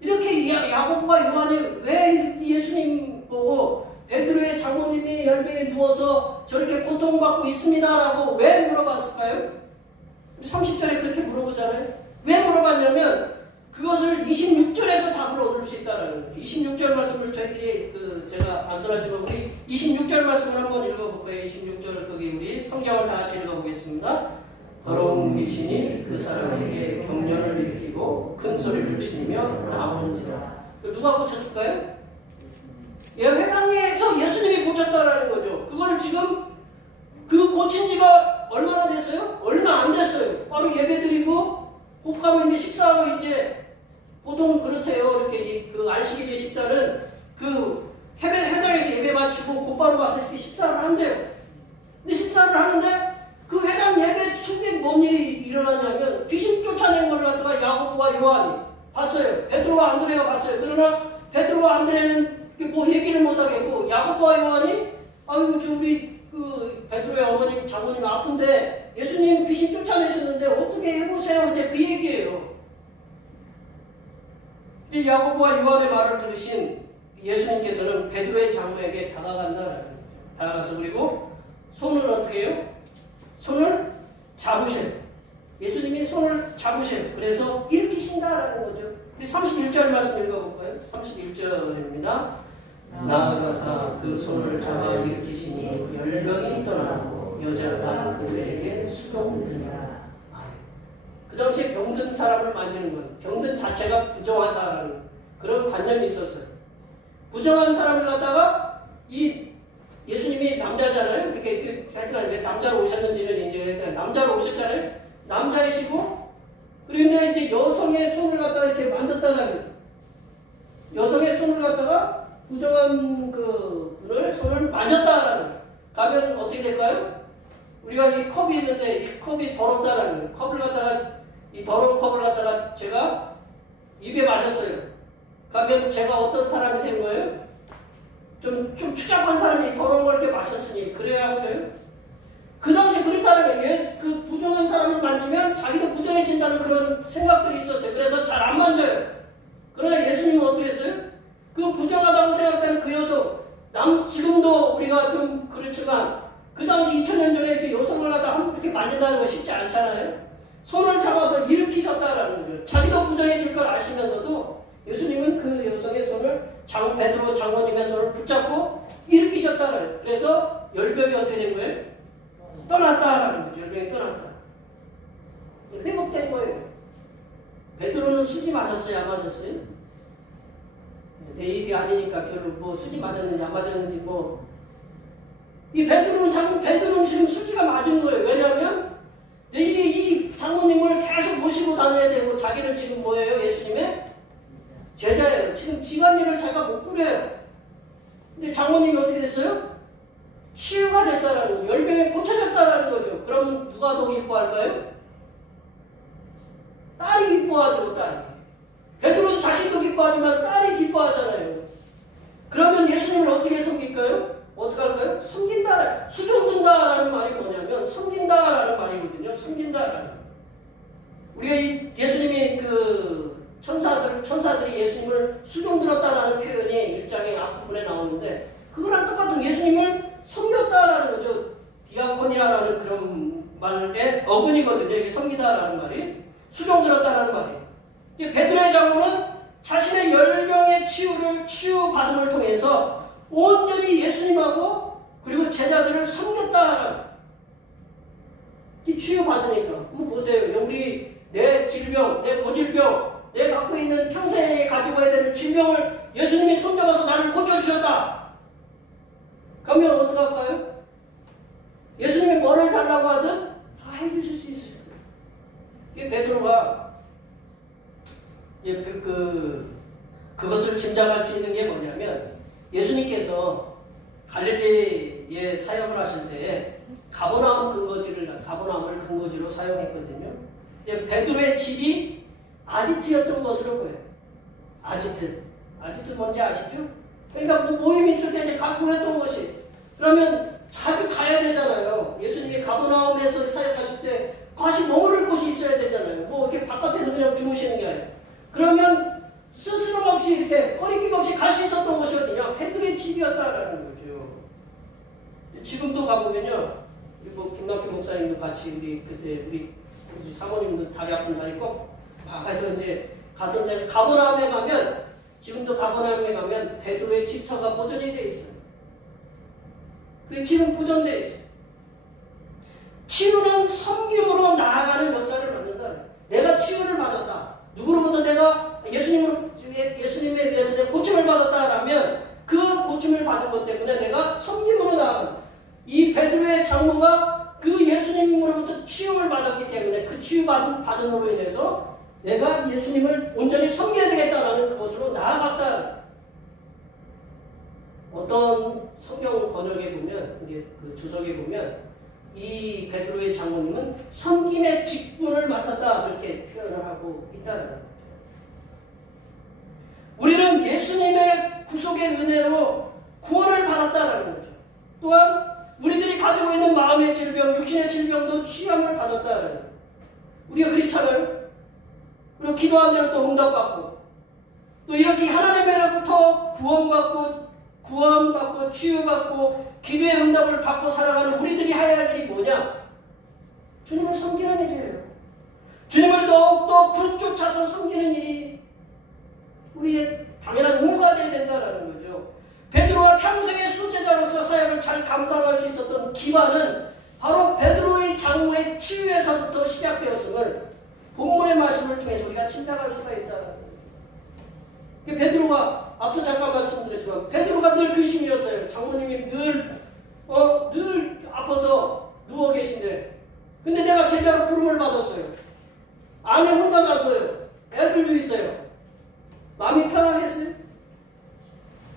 이렇게 야고보와 요한이 왜 예수님 보고 베드로의 장모님이 열병에 누워서 저렇게 고통받고 있습니다라고 왜 물어봤을까요? 30절에 그렇게 물어보잖아요. 왜 물어봤냐면 그것을 26절에서 답을 얻을 수 있다는 거예요. 26절 말씀을 저희들이 제가 안 써놨지만 우리 26절 말씀을 한번 읽어볼 거예요. 26절 거기 우리 성경을 다 같이 읽어보겠습니다. 더러운 귀신이 그 사람에게 경련을 일으키고 큰 소리를 치며 나오는지라. 누가 고쳤을까요? 회당에서 예수님이 고쳤다라는 거죠. 그걸 지금 고친 지가 얼마나 됐어요? 얼마 안 됐어요. 바로 예배 드리고 곱가면 이제 식사하고 이제 보통 그렇대요. 이렇게 안식일 식사는 회당에서 예배 마치고 곧바로 가서 이렇게 식사를 한대요. 근데 식사를 하는데 그 회당 예배 속에 뭔 일이 일어났냐면 귀신 쫓아낸 걸 갖다가 야고보와 요한이 봤어요. 베드로와 안드레가 봤어요. 그러나 베드로와 안드레는 뭐 얘기를 못하겠고 야고보와 요한이 아유 우리 베드로의 어머님 장모님 아픈데 예수님 귀신 쫓아내셨는데 어떻게 해보세요. 이제 그 얘기예요. 이 야고보와 요한의 말을 들으신 예수님께서는 베드로의 장모에게 다가간다는 거죠. 다가가서 그리고 손을 어떻게 해요? 손을 잡으셔요. 예수님이 손을 잡으셔요. 그래서 일으키신다라는 거죠. 우리 31절 말씀 읽어볼까요? 31절입니다. 나아가사 그 손을 잡아 일으키시니 열병이 떠나고 여자가 그들에게 수동드니라. 그 당시에 병든 사람을 만지는 건 병든 자체가 부정하다라는 그런 관념이 있었어요. 부정한 사람을 갖다가 이 예수님이 남자잖아요. 이렇게 하여튼 남자로 오셨는지는 이제 남자로 오셨잖아요. 남자이시고 그리고 이제 여성의 손을 갖다가 이렇게 만졌다는 여성의 손을 갖다가 부정한 그 분을 손을 만졌다라는 가면 어떻게 될까요? 우리가 이 컵이 있는데 이 컵이 더럽다라는 거예요. 컵을 갖다가 이 더러운 컵을 갖다가 제가 입에 마셨어요. 그러면 제가 어떤 사람이 된 거예요? 좀 추잡한 사람이 더러운 걸 이렇게 마셨으니 그래야 할까요? 그 당시 그랬다는 거예요. 그 부정한 사람을 만지면 자기도 부정해진다는 그런 생각들이 있었어요. 그래서 잘 안 만져요. 그러나 예수님은 어떻게 했어요? 그 부정하다고 생각되는 그 여성, 지금도 우리가 좀 그렇지만 그 당시 2000년 전에 그 여성을 갖다 이렇게 만진다는 거 쉽지 않잖아요. 손을 잡아서 일으키셨다라는 거죠. 자기도 부정해질 걸 아시면서도 예수님은 그 여성의 손을 베드로 장모님의 손을 붙잡고 일으키셨다라는 거예요. 그래서 열병이 어떻게 된 거예요? 떠났다라는 거죠. 열병이 떠났다. 회복된 거예요. 베드로는 수지 맞았어요? 안 맞았어요? 내 일이 아니니까 별로 뭐 수지 맞았는지 안 맞았는지 이 베드로는 지금 수지가 맞은 거예요. 왜냐하면 이 장모님을 계속 모시고 다녀야 되고 자기는 지금 뭐예요? 예수님의 제자예요. 지금 지간일을 자기가 못 꾸려요. 근데 장모님이 어떻게 됐어요? 치유가 됐다라는 거죠. 열병에 고쳐졌다라는 거죠. 그럼 누가 더 기뻐할까요? 딸이 기뻐하죠. 딸이. 베드로 자신도 기뻐하지만 딸이 기뻐하잖아요. 그러면 예수님을 어떻게 섬길까요? 어떻게 할까요? 섬긴다. 수종든다라는 말이 뭐냐면 섬긴다라는 말이거든요. 섬긴다라는. 우리가 예수님이 그 천사들이 예수님을 수종들었다라는 표현이 1장의 앞부분에 나오는데 그거랑 똑같은 예수님을 섬겼다라는 거죠. 디아코니아라는 그런 말의 어근이거든요. 이게 섬기다라는 말이. 수종들었다라는 말이. 베드로의 장모는 자신의 열병의 치유받음을 통해서 온전히 예수님하고 그리고 제자들을 섬겼다라는 치유받으니까. 한번 보세요. 우리 내 질병, 내 고질병, 내 갖고 있는 평생에 가지고 해야 되는 질병을 예수님이 손잡아서 나를 고쳐주셨다. 그러면 어떻게 할까요? 예수님이 뭐를 달라고 하든 다 해주실 수 있어요. 이게 베드로가 그것을 짐작할 수 있는 게 뭐냐면 예수님께서 갈릴리에 사역을 하실 때에 가버나움을 근거지로 사용했거든요. 베드로의 집이 아지트였던 것으로 보여요. 아지트 뭔지 아시죠? 그러니까 모임이 있을 때 이제 모였던 것이. 그러면 자주 가야 되잖아요. 예수님이 가버나움에서 사역하실 때 같이 머무를 곳이 있어야 되잖아요. 이렇게 바깥에서 그냥 주무시는 게 아니에요. 그러면 스스럼 없이 이렇게 꺼리낌 없이 갈 수 있었던 것이거든요. 베드로의 집이었다라는 거죠. 지금도 가보면요. 김남기 목사님도 같이 우리 사모님도 다리 아픈 날이 꼭 가서 이제 가던 날 가버나움에 가면 지금도 가버나움에 가면 베드로의 집터가 보존이 되어 있어요. 그게 지금 보존되어 있어요. 치유는 섬김으로 나아가는 역사를 만든다. 내가 치유를 받았다. 누구로부터 내가 예수님에 의해서 내가 고침을 받았다라면 그 고침을 받은 것 때문에 내가 섬김으로 나아간다. 이 베드로의 장모가 그 예수님으로부터 치유를 받았기 때문에 그 치유받음으로 인해서 내가 예수님을 온전히 섬겨야 되겠다라는 그것으로 나아갔다. 어떤 성경 번역에 보면, 그 주석에 보면 이 베드로의 장모님은 섬김의 직분을 맡았다 그렇게 표현을 하고 있다는 거죠. 우리는 예수님의 구속의 은혜로 구원을 받았다는 거죠. 또한 우리들이 가지고 있는 마음의 질병, 육신의 질병도 치유함을 받았다는 거죠. 우리가 그렇잖아요. 우리가 기도한 대로 또 응답받고 또 이렇게 하나님으로부터 구원받고 치유받고 기도의 응답을 받고 살아가는 우리들이 해야 할 일이 뭐냐? 주님을 섬기는 일이에요. 주님을 더욱더 부르쫓아서 섬기는 일이 우리의 당연한 의무가 되어야 된다는 거죠. 베드로가 평생의 수제자로서 사역을 잘 감당할 수 있었던 기반은 바로 베드로의 장모의 치유에서부터 시작되었음을 본문의 말씀을 통해서 우리가 짐작할 수가 있다는 거예요. 베드로가 앞서 잠깐 말씀드렸지만 베드로가 늘 근심이었어요. 장모님이 늘 아파서 누워 계신데 근데 내가 제자로 부름을 받았어요. 아내 혼자 갈 거예요. 애들도 있어요. 마음이 편하겠어요?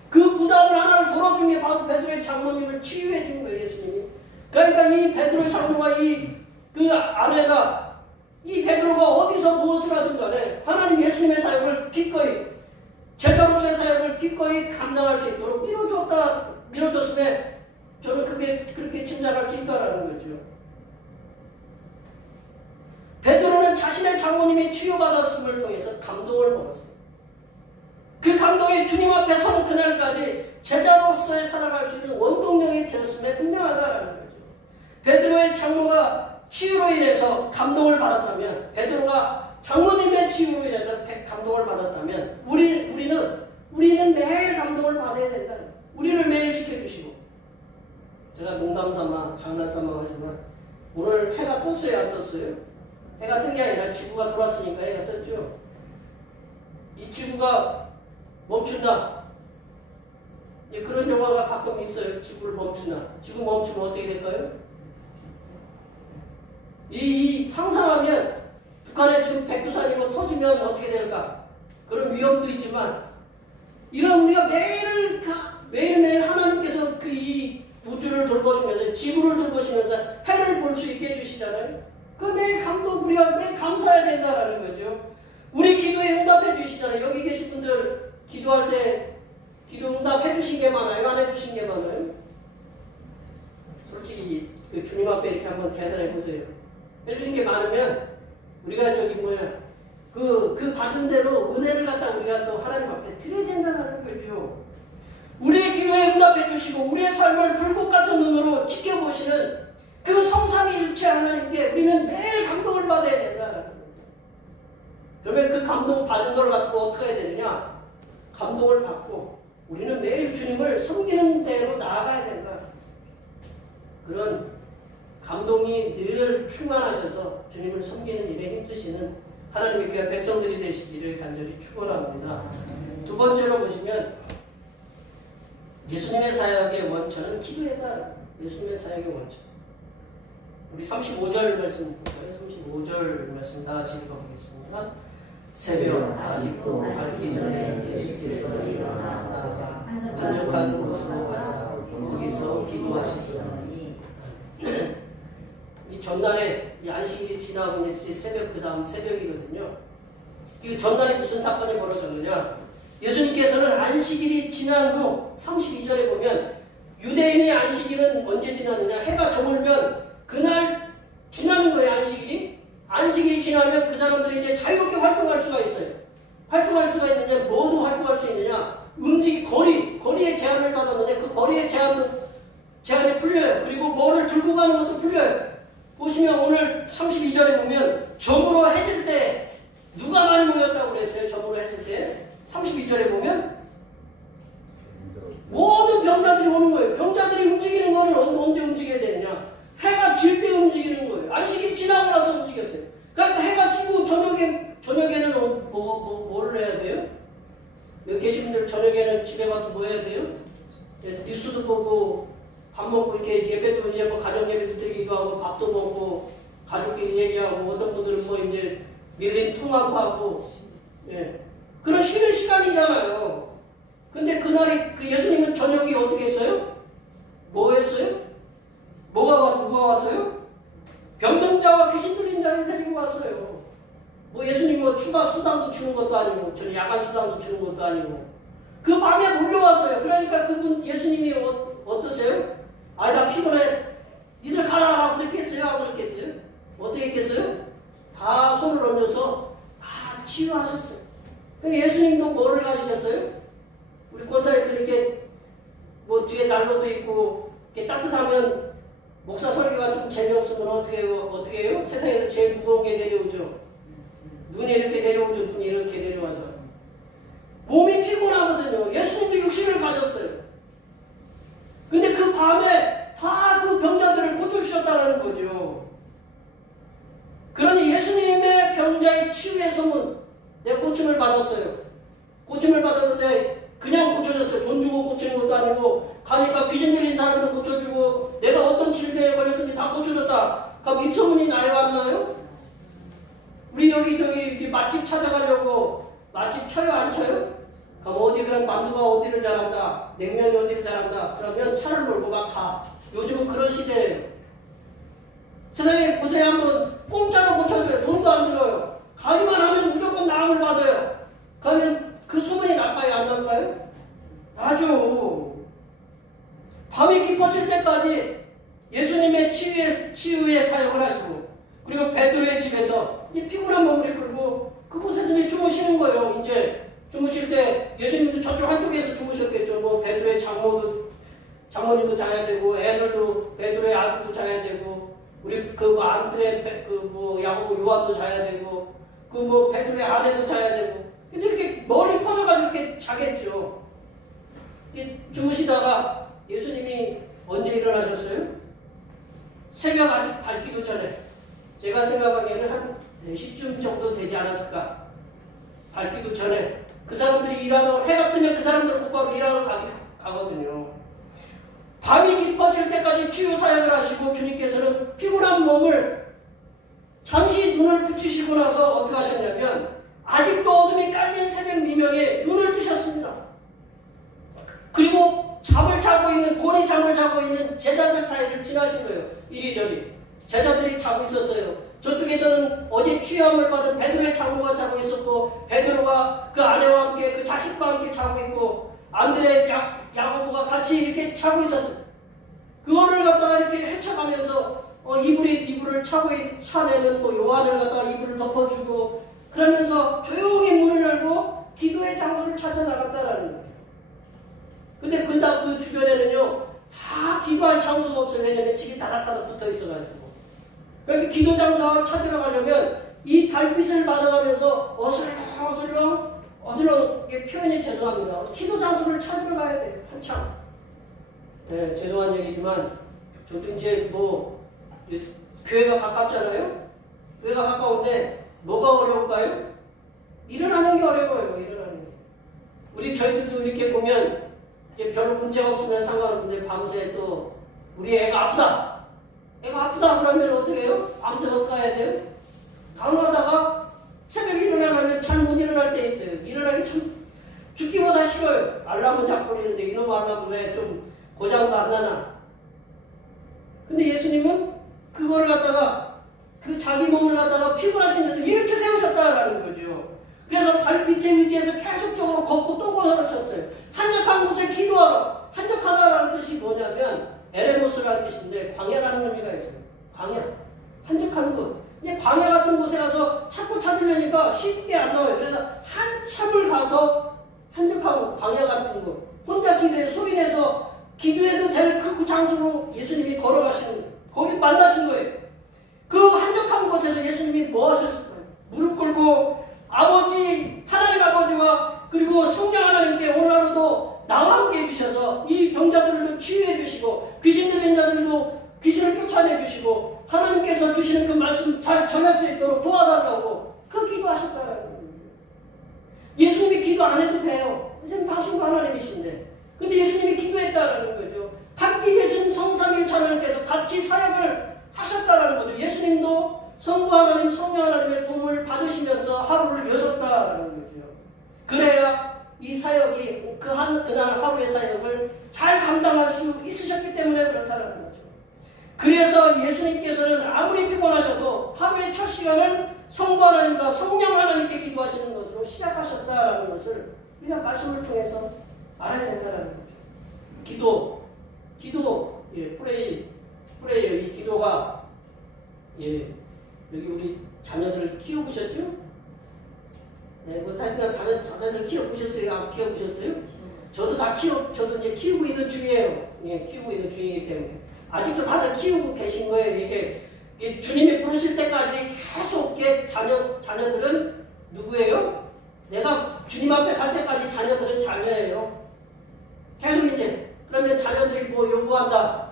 그 부담을 하나를 덜어준 게 바로 베드로의 장모님을 치유해 준 거예요. 예수님이. 그러니까 이 베드로의 장모가 그 아내가 이 베드로가 어디서 무엇을 하든 간에 하나님 예수님의 사역을 기꺼이 제자로서의 사역을 기꺼이 감당할 수 있도록 밀어줬음에 저는 그렇게 짐작할 수 있다는 거죠. 베드로는 자신의 장모님이 치유받았음을 통해서 감동을 먹었어요. 그 감동이 주님 앞에 서는 그날까지 제자로서의 살아갈 수 있는 원동력이 되었음에 분명하다는 거죠. 베드로의 장모가 치유로 인해서 감동을 받았다면, 베드로가 장모님의 치유로 인해서 감동을 받았다면, 우리는 매일 감동을 받아야 된다. 우리를 매일 지켜주시고, 제가 농담삼아, 장난삼아 하지만 오늘 해가 떴어요, 안 떴어요? 해가 뜬 게 아니라 지구가 돌았으니까 해가 떴죠. 이 지구가 멈춘다. 그런 영화가 가끔 있어요. 지구를 멈춘다. 지구 멈추면 어떻게 될까요? 이 상상하면 북한에 지금 백두산이 터지면 어떻게 될까? 그런 위험도 있지만 이런 우리가 매일매일 하나님께서 이 우주를 돌보시면서 지구를 돌보시면서 해를 볼 수 있게 해주시잖아요. 그 매일 우리가 매일 감사해야 된다는 거죠. 우리 기도에 응답해 주시잖아요. 여기 계신 분들 기도할 때 기도 응답해 주신 게 많아요? 안 해 주신 게 많아요? 솔직히 주님 앞에 이렇게 한번 계산해 보세요. 해 주신 게 많으면 우리가 그 받은 대로 은혜를 갖다 우리가 또 하나님 앞에 드려야 된다는 거죠. 우리의 기도에 응답해 주시고 우리의 삶을 불꽃 같은 눈으로 지켜보시는 그 성삼위일체 하나님께 우리는 매일 감동을 받아야 된다는 거예요. 그러면 그 감동 받은 걸 갖고 어떻게 해야 되느냐? 감동을 받고 우리는 매일 주님을 섬기는 대로 나아가야 된다. 그런 감동이 늘 충만하셔서 주님을 섬기는 일에 힘쓰시는 하나님의 귀한 백성들이 되시기를 간절히 축원합니다. 두 번째로 보시면 예수님의 사역의 원천은 기도에다. 예수님의 사역의 원천. 우리 35절 말씀 볼까요? 35절 말씀 다 같이 읽어보겠습니다. 새벽 아직도 밝기 전에 예수께서 일어나 한적한 곳으로 가서 거기서 기도하시더니 이 전날에 이 안식일이 지나고 이제 새벽 그 다음 새벽이거든요. 이 전날에 무슨 사건이 벌어졌느냐? 예수님께서는 안식일이 지난 후 32절에 보면 유대인의 안식일은 언제 지났느냐? 해가 저물면 그날 지나는 거예요. 안식일이 지나면 그 사람들이 이제 자유롭게 활동할 수가 있어요. 활동할 수가 있느냐? 뭐도 활동할 수 있느냐? 거리에 제한을 받았는데 그 거리의 제한이 풀려요. 그리고 뭐를 들고 가는 것도 풀려요. 보시면 오늘 32절에 보면 저물어 해질 때 누가 많이 모였다고 그랬어요? 저물어 해질 때 32절에 보면 모든 병자들이 오는 거예요. 병자들이 움직이는 거는 언제 움직여야 되느냐? 해가 질 때 움직이는 거예요. 안식일이 지나고 나서 움직였어요. 그러니까 해가 지고 저녁에는 뭐를 해야 돼요? 여기 계신 분들 저녁에는 집에 가서 뭐 해야 돼요? 뉴스도 보고 밥 먹고 이렇게 예배도 이제 가정 예배도 드리기도 하고 밥도 먹고 가족끼리 얘기하고 어떤 분들은 이제 밀린 통화도 하고 그런 쉬는 시간이잖아요. 근데 그날이 예수님은 저녁에 어떻게 했어요? 뭐 했어요? 누가 왔어요? 병든 자와 귀신 들린 자를 데리고 왔어요. 예수님 추가 수당도 주는 것도 아니고, 저는 야간 수당도 주는 것도 아니고, 그 밤에 몰려왔어요. 그러니까 그분 예수님이 어떠세요? 나 피곤해. 니들 가라 그랬겠어요? 안 그랬겠어요? 어떻게 했겠어요? 다 손을 얹어서 다 치유하셨어요. 그러니까 예수님도 뭐를 가지세요? 하셨어요? 우리 권사님들 이렇게 뭐 뒤에 난로도 있고 이렇게 따뜻하면 목사 설교가 좀 재미없으면 어떻게 해요? 세상에서 제일 무거운 게 내려오죠. 눈이 이렇게 내려오죠. 눈이 이렇게 내려와서 몸이 피곤하거든요. 예수님도 육신을 가졌어요. 근데 그 밤에 다 그 병자들을 고쳐주셨다는 거죠. 그러니 예수님의 병자의 치유의 소문, 내가 고침을 받았어요. 고침을 받았는데 그냥 고쳐졌어요. 돈 주고 고치는 것도 아니고 가니까 귀신 들린 사람도 고쳐주고 내가 어떤 질병에 걸렸는지 다 고쳐줬다. 그럼 입소문이 나요 안 나요? 우리 여기 맛집 찾아가려고 맛집 쳐요 안 쳐요? 그럼 어디 그럼 만두가 어디를 잘한다, 냉면이 어디를 잘한다. 그러면 차를 몰고 가. 요즘은 그런 시대예요. 세상에 보세요. 한번 공짜로 고쳐줘요. 돈도 안 들어요. 가기만 하면 무조건 나음을 받아요. 그러면 그 소문이 날까요 안 날까요? 나죠. 밤이 깊어질 때까지 예수님의 치유의 사역을 하시고 그리고 베드로의 집에서 이제 피곤한 몸을 끌고 그곳에서 이제 주무시는 거예요. 이제 주무실 때 예수님도 저쪽 한쪽에서 주무셨겠죠. 뭐 베드로의 장모님도 자야 되고 애들도 베드로의 아들도 자야 되고 우리 안드레 야고보 요한도 자야 되고 베드로의 아내도 자야 되고 그래서 이렇게 머리 펴가지고 이렇게 자겠죠. 주무시다가 예수님이 언제 일어나셨어요? 새벽 아직 밝기도 전에 제가 생각하기에는 한 4시쯤 정도 되지 않았을까. 밝기도 전에 그 사람들이 일하러 해가 뜨면 그 사람들은 곧바로 일하러 가거든요. 밤이 깊어질 때까지 치유 사역을 하시고 주님께서는 피곤한 몸을 잠시 눈을 붙이시고 나서 어떻게 하셨냐면 아직도 어둠이 깔린 새벽 미명에 눈을 뜨셨습니다. 그리고 고니 잠을 자고 있는 제자들 사이를 지나신 거예요. 이리저리 제자들이 자고 있었어요. 저쪽에서는 어제 취함을 받은 베드로의 장모가 자고 있었고 베드로가 그 아내와 함께 그 자식과 함께 자고 있고 안드레 야고보가 같이 이렇게 자고 있었어요. 그거를 갖다가 이렇게 헤쳐가면서 이불을 차내는 요한을 갖다가 이불을 덮어주고 그러면서 조용히 문을 열고 기도의 장소를 찾아 나갔다라는 거예요. 근데 그 주변에는요 다 기도할 장소가 없어요. 왜냐면 집이 다닥다닥 붙어 있어가지고. 그러니까 기도 장소 찾으러 가려면 이 달빛을 받아가면서 어슬렁 표현이 죄송합니다. 기도 장소를 찾으러 가야 돼요. 한참. 네, 죄송한 얘기지만 저도 이제 교회가 가깝잖아요. 교회가 가까운데 뭐가 어려울까요? 일어나는 게 어려워요. 일어나는 게. 저희들도 이렇게 보면 이제 별로 문제가 없으면 상관없는데 밤새 또 우리 애가 아프다. 애가 아프다 그러면 어떻게 해요? 밤새 어떻게 해야 돼요? 간호하다가 새벽에 일어나면 잘 못 일어날 때 있어요. 일어나기 참 죽기보다 싫어요. 알람은 자꾸 울리는데 이놈 알람 왜 좀 고장도 안 나나. 근데 예수님은 그거를 갖다가 자기 몸을 갖다가 피곤하신데도 이렇게 세우셨다라는 거죠. 그래서 달빛에 의지해서 계속적으로 걷고 또 걸으셨어요. 한적한 곳에 기도하러. 한적하다라는 뜻이 뭐냐면 에레모스라는 뜻인데 광야라는 의미가 있어요. 광야. 한적한 곳. 근데 광야 같은 곳에 가서 찾고 찾으려니까 쉽게 안 나와요. 그래서 한참을 가서 한적한 곳, 광야 같은 곳. 혼자 기도해 소리내서 기도해도 될 그 장소로 예수님이 걸어가시는 거예요. 거기 만나신 거예요. 그 한적한 곳에서 예수님이 뭐 하셨을까요? 무릎 꿇고 하나님 아버지와 그리고 성령 하나님께 오늘 하루도 나와 함께 해주셔서 이 병자들도 치유해 주시고 귀신 들린 자들도 귀신을 쫓아내 주시고 하나님께서 주시는 그 말씀 잘 전할 수 있도록 도와달라고 그 기도하셨다는 거예요. 예수님이 기도 안 해도 돼요. 왜냐면 당신도 하나님이신데. 근데 예수님이 기도했다는 거죠. 함께 예수님 성삼일체 하나님께서 같이 사역을 하셨다는 거죠. 예수님도 성부 하나님, 성령 하나님의 도움을 받으시면서 하루를 여셨다는 거죠. 그래야 이 사역이 그날 하루의 사역을 잘 감당할 수 있으셨기 때문에 그렇다는 거죠. 그래서 예수님께서는 아무리 피곤하셔도 하루의 첫 시간은 성부 하나님과 성령 하나님께 기도하시는 것으로 시작하셨다라는 것을 우리가 말씀을 통해서 알아야 된다는 거죠. 기도, 프레이어, 이 기도가, 여기 우리 자녀들 키워보셨죠? 네, 뭐 다른 자녀들 키워보셨어요? 안 키워보셨어요? 저도 저도 이제 키우고 있는 중이에요. 예, 키우고 있는 중이기 때문에 아직도 다들 키우고 계신 거예요. 이게 주님이 부르실 때까지 계속 자녀들은 누구예요? 내가 주님 앞에 갈 때까지 자녀들은 자녀예요. 계속 이제 그러면 자녀들이 뭐 요구한다.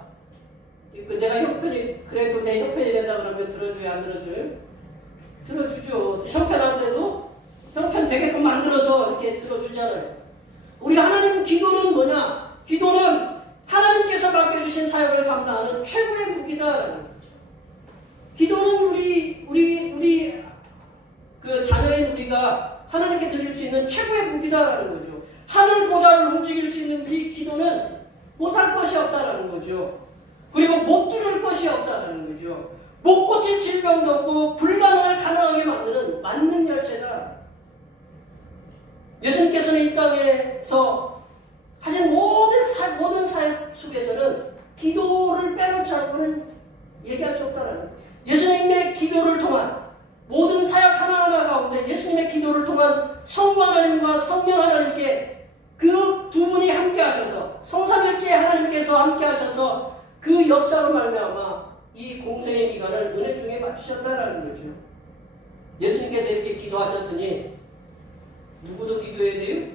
내가 형편이 그래도 내 형편이 된다 그러면 들어줘요? 안 들어줘요? 들어주죠. 형편한데도 형편 되게끔 만들어서 이렇게 들어주잖아요. 우리가 하나님 기도는 뭐냐? 기도는 하나님께서 맡겨주신 사역을 감당하는 최고의 무기다라는 거죠. 기도는 우리 그 자녀인 우리가 하나님께 드릴 수 있는 최고의 무기다라는 거죠. 하늘 보좌를 움직일 수 있는 이 기도는 못할 것이 없다라는 거죠. 그리고 못 들을 것이 없다라는 거죠. 못 고칠 질병도 없고 불가능을 가능하게 만드는 만능 열쇠다. 예수님께서는 이 땅에서 하신 모든 사역 속에서는 기도를 빼놓지 않고는 얘기할 수 없다라는 거예요. 예수님의 기도를 통한 모든 사역 하나하나 가운데 예수님의 기도를 통한 성부 하나님과 성령 하나님께 그 두 분이 함께 하셔서 성삼일째 하나님께서 함께 하셔서 그 역사로 말미암아 이 공생의 기간을 은혜 중에 맞추셨다라는 거죠. 예수님께서 이렇게 기도하셨으니 누구도 기도해야 돼요?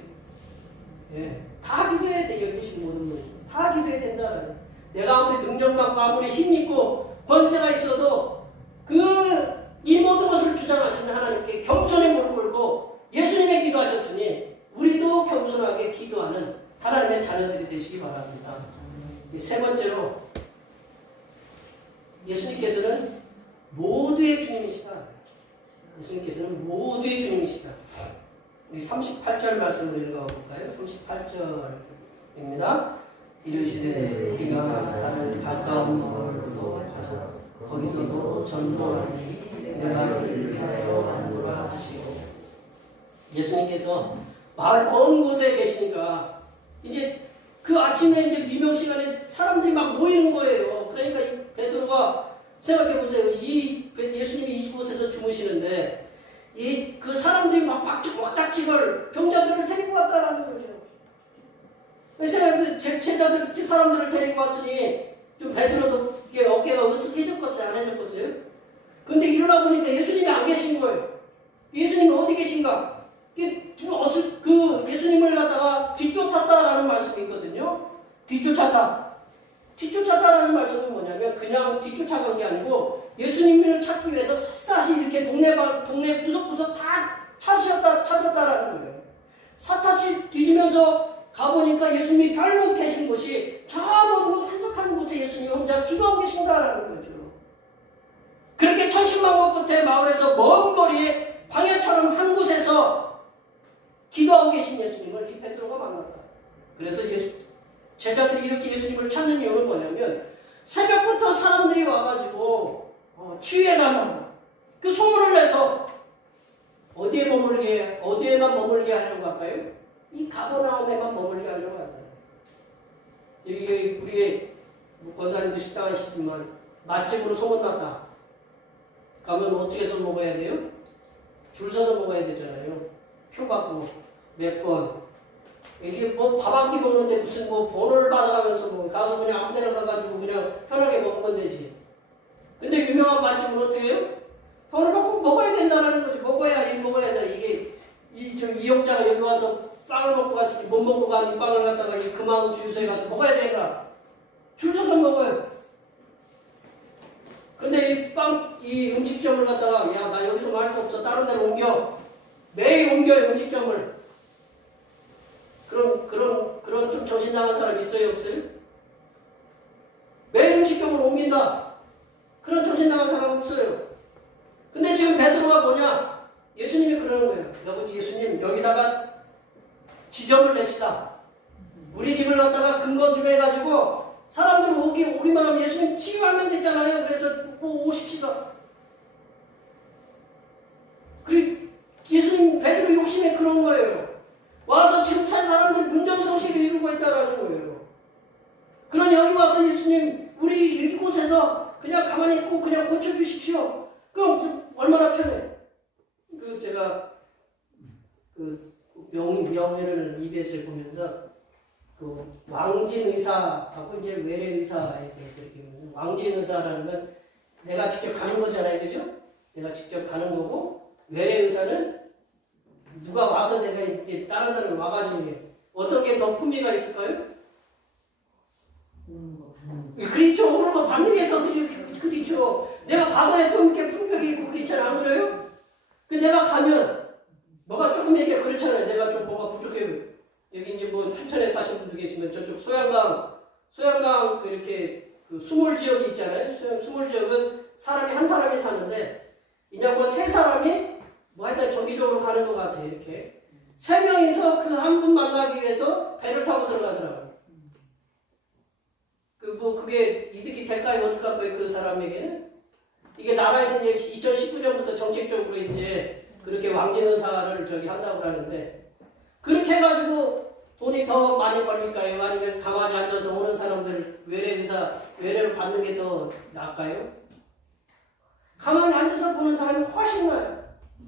네, 다 기도해야 돼요. 여기 계신 모든 분이 다 기도해야 된다라는. 내가 아무리 능력 많고 아무리 힘 있고 권세가 있어도 이 모든 것을 주장하시는 하나님께 겸손히 무릎 꿇고 예수님의 기도하셨으니 우리도 겸손하게 기도하는 하나님의 자녀들이 되시기 바랍니다. 세 번째로 예수님께서는 모두의 주님이시다. 예수님께서는 모두의 주님이시다. 우리 38절 말씀을 읽어볼까요? 38절입니다. 이르시되 우리가 다른 가까운 마을로 가자. 거기서도 전도하니 내가 너를 위하여 만들라 하시고. 예수님께서 마을 먼 곳에 계시니까 이제 그 아침에 이제 미명 시간에 사람들이 막 모이는 거예요. 그러니까 베드로가 생각해 보세요. 예수님이 이곳에서 주무시는데 그 사람들이 막 막닥지걸 병자들을 데리고 왔다라는 거죠. 그래서 제자들 사람들을 데리고 왔으니 좀 베드로도 어깨가 으쓱해졌겠어요? 안 해졌겠어요? 근데 일어나 보니까 예수님이 안 계신 거예요. 예수님이 어디 계신가? 그 예수님을 갖다가 뒤쫓았다라는 말씀이 있거든요. 뒤쫓았다라는 말씀은 뭐냐면 그냥 뒤쫓아간 게 아니고 예수님을 찾기 위해서 샅샅이 이렇게 동네 구석구석 다 찾았다라는 거예요. 샅샅이 뒤지면서 가보니까 예수님이 결국 계신 곳이 저 먼 한적한 곳에 예수님이 혼자 기도하고 계신다라는 거죠. 그렇게 천신만고 끝에 마을에서 먼 거리에 광야처럼 한 곳에서 기도하고 계신 예수님을 이 베드로가 만났다. 그래서 제자들이 이렇게 예수님을 찾는 이유는 뭐냐면 새벽부터 사람들이 와가지고 주의해달라고 그 소문을 내서 어디에만 머물게 하려고 할까요? 이 가버나움에만 머물게 하려고 한다. 여기 우리 권사님도 식당 하시지만 맛집으로 소문났다. 가면 어떻게 해서 먹어야 돼요? 줄 서서 먹어야 되잖아요. 표 받고 몇 번. 이게 뭐 밥 한 끼 먹는데 무슨 뭐 번호를 받아가면서 가서 그냥 아무 데나 가가지고 그냥 편하게 먹으면 되지. 근데 유명한 맛집은 어떻게 해요? 번호를 꼭 먹어야 된다는 거지. 먹어야 돼. 이게 이용자가 여기 와서 빵을 먹고 갔으니 못 먹고 간 이 빵을 갖다가 그만 주유소에 가서 먹어야 된다. 줄 서서 먹어요. 근데 이 음식점을 갖다가 나 여기서 할 수 없어. 다른 데로 옮겨. 매일 옮겨요, 음식점을. 그런 좀 정신 나간 사람 있어요, 없어요? 매일 음식점을 옮긴다. 그런 정신 나간 사람 없어요. 근데 지금 베드로가 뭐냐? 예수님이 그러는 거예요. 예수님, 여기다가 지점을 냅시다. 우리 집을 갖다가 근거 좀 해가지고 사람들 오기만 하면 예수님 치유하면 되잖아요. 그래서 오십시다. 그리고 예수님 베드로 욕심에 그런 거예요. 와서 지금 산 사람들 문전성시를 이루고 있다라는 거예요. 그러니 여기 와서 예수님 우리 이곳에서 그냥 가만히 있고 그냥 고쳐주십시오. 그럼 얼마나 편해. 제가 그 명예를 EBS에 보면서 그 왕진 의사하고 이제 외래 의사에 대해서 이렇게 보면 왕진 의사라는 건 내가 직접 가는 거잖아요, 그죠? 내가 직접 가는 거고 외래 의사는 누가 와서 내가 이렇게 다른 사람이 와가지고 어떤 게 더 품위가 있을까요? 그렇죠. 그런 거 받는 게 더 그렇죠. 내가 과거에 좀 이렇게 품격이 있고 그렇잖아, 안 그래요? 그 내가 가면 뭐가 조금 이렇게 그렇잖아요. 내가 좀 뭐가 부족해요. 여기 이제 뭐 춘천에 사신 분도 계시면 저쪽 소양강 그 이렇게 그 수몰 지역이 있잖아요. 수몰 지역은 한 사람이 사는데 그냥 뭐 세 사람이 뭐 하여튼 정기적으로 가는 것 같아요. 이렇게 세 명이서 그 한 분 만나기 위해서 배를 타고 들어가더라고요. 그게 이득이 될까요? 어떡할까요? 그 사람에게는? 이게 나라에서 이제 2019년부터 정책적으로 이제 그렇게 왕진의사를 한다고 하는데, 그렇게 해가지고 돈이 더 많이 벌릴까요? 아니면 가만히 앉아서 오는 사람들 외래로 받는 게 더 나을까요? 가만히 앉아서 보는 사람이 훨씬 나아요.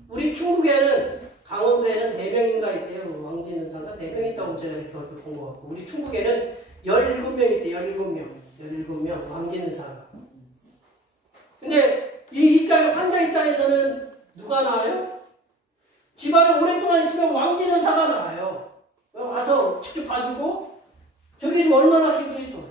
우리 충북에는, 강원도에는 4명인가 있대요. 왕진의사가 4명 있다고 제가 이렇게 얼핏 본 것 같고, 우리 충북에는 17명 있대요. 17명 왕진의사가. 근데 이 환자 입장에서는 누가 나아요? 집안에 오랫동안 있으면 왕진의사가 나아요. 와서 직접 봐주고 저게 좀 얼마나 기분이 좋아요.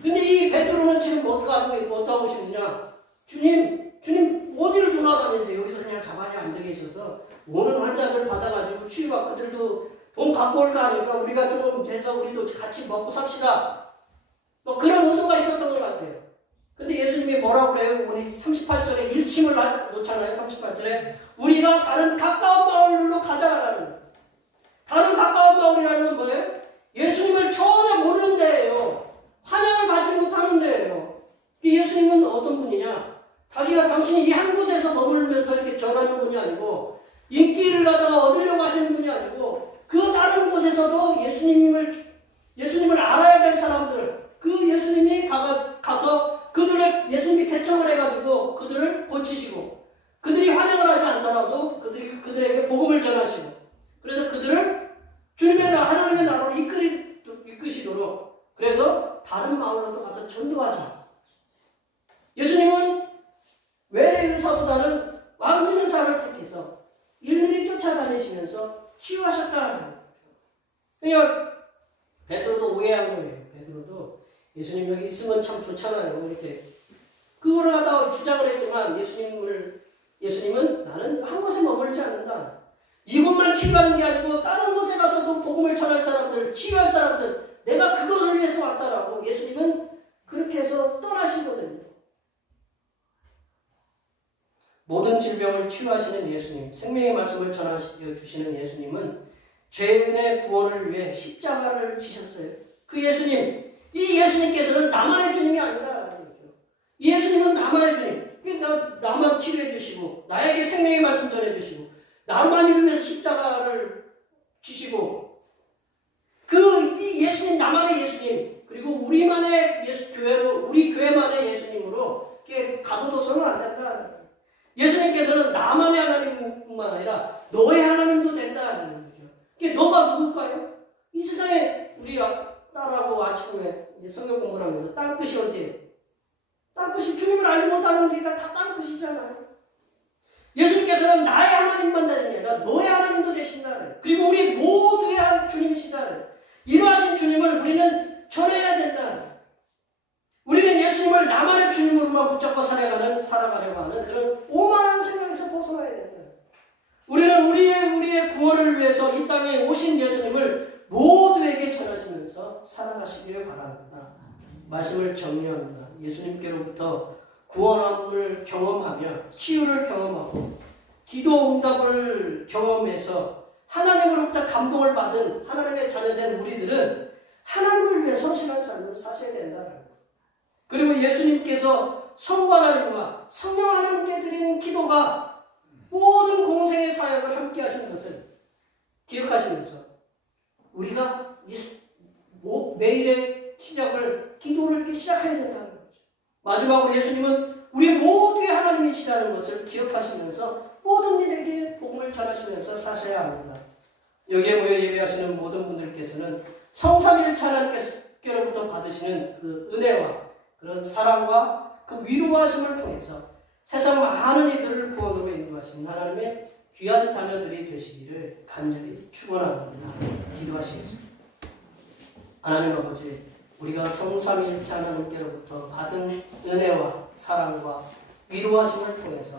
근데 이 베드로는 지금 어떡하고 싶느냐? 주님 어디를 돌아다니세요? 여기서 그냥 가만히 앉아 계셔서 오는 환자들 받아가지고 치유받고 그들도 돈 갖고 올 거 아니까 우리가 조금 돼서 우리도 같이 먹고 삽시다. 뭐 그런 의도가 있었던 것 같아요. 근데 예수님이 뭐라고 그래요? 우리 38절에 일침을 놓잖아요. 38절에 우리가 다른 가까운 마을로 가자라는 거예요. 다른 가까운 마을이라는 건 뭐예요? 예수님을 전혀 모르는 데예요. 환영을 받지 못하는 데예요. 예수님은 어떤 분이냐? 당신이 이 한 곳에서 머물면서 이렇게 전하는 분이 아니고 인기를 갖다가 얻으려고 하시는 분이 아니고 그 다른 곳에서도 예수님을 알아야 될 사람들, 그 예수님이 가서 그들을 예수님이 개척을 해가지고 그들을 고치시고 그들이 환영을 하지 않더라도 그들에게 복음을 전하시고 그래서 그들을 주님의 하나님의 나라로 이끄시도록 그래서 다른 마을로 가서 전도하자. 예수님은 외래의사보다는 왕진의사를 택해서 일일이 쫓아다니시면서 치유하셨다. 그러니까 베드로도 오해한 거예요. 베드로도 예수님 여기 있으면 참 좋잖아요. 이렇게 그거를 갖다가 주장을 했지만 예수님은 나는 한 곳에 머물지 않는다. 이곳만 치유하는 게 아니고 다른 곳에 가서도 복음을 전할 사람들, 치유할 사람들, 내가 그것을 위해서 왔다라고 예수님은 그렇게 해서 떠나시거든요. 모든 질병을 치유하시는 예수님, 생명의 말씀을 전해주시는 예수님은 죄인의 구원을 위해 십자가를 지셨어요. 그 예수님, 이 예수님께서는 나만의 주님이 아니라 이 예수님은 나만의 주님. 나만 치료해 주시고 나에게 생명의 말씀 전해 주시고 나만을 위해서 십자가를 지시고 이 예수님, 나만의 예수님, 그리고 우리만의 우리 교회만의 예수님으로 가둬둬서는 안 된다. 예수님께서는 나만의 하나님뿐만 아니라 너의 하나님도 된다는 거죠. 너가 누굴까요? 이 세상에 우리 딸하고 아침에 성경 공부를 하면서 땅끝이 어디예요? 땅끝이 주님을 알지 못하는 우리가 다 땅끝이잖아요. 예수님께서는 나의 하나님만 되는 게 아니라 너의 하나님도 되신다. 그리고 우리 모두의 주님이시다. 이러하신 주님을 우리는 전해야 된다. 우리는 예수님을 나만의 주님으로만 붙잡고 살아가려고 하는 그런 오만한 생각에서 벗어나야 된다. 우리는 우리의 구원을 위해서 이 땅에 오신 예수님을 모두에게 전하시면서 살아가시기를 바랍니다. 말씀을 정리합니다. 예수님께로부터 구원함을 경험하며 치유를 경험하고 기도 응답을 경험해서 하나님으로부터 감동을 받은 하나님의 자녀된 우리들은 하나님을 위해 성실한 삶을 사셔야 된다. 그리고 예수님께서 성부 하나님과 성령 하나님께 드리는 기도가 모든 공생의 사역을 함께 하신 것을 기억하시면서 우리가 매일의 시작을 기도를 이렇게 시작해야 된다는 거죠. 마지막으로 예수님은 우리 모두의 하나님이시라는 것을 기억하시면서 모든 일에게 복음을 전하시면서 사셔야 합니다. 여기에 모여 예배하시는 모든 분들께서는 성삼일체 하나님께로부터 받으시는 그 은혜와 그런 사랑과 그 위로하심을 통해서 세상 많은 이들을 구원으로 인도하시는 하나님의 귀한 자녀들이 되시기를 간절히 축원합니다. 기도하시겠습니다. 하나님 아버지, 우리가 성삼일체 하나님께로부터 받은 은혜와 사랑과 위로하심을 통해서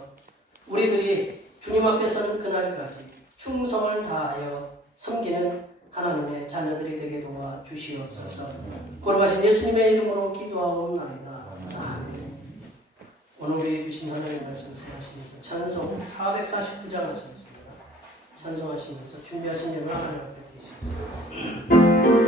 우리들이 주님 앞에 서는 그날까지 충성을 다하여 섬기는 하나님의 자녀들이 되게 도와 주시옵소서. 걸어가신 예수님의 이름으로 기도하옵나이다. 아멘. 오늘 우리 주신 하나님 말씀 생각하시면서 찬송 449장 하시겠습니다. 찬송하시면서 준비하신 예물 하나님 앞에 드리시겠습니다.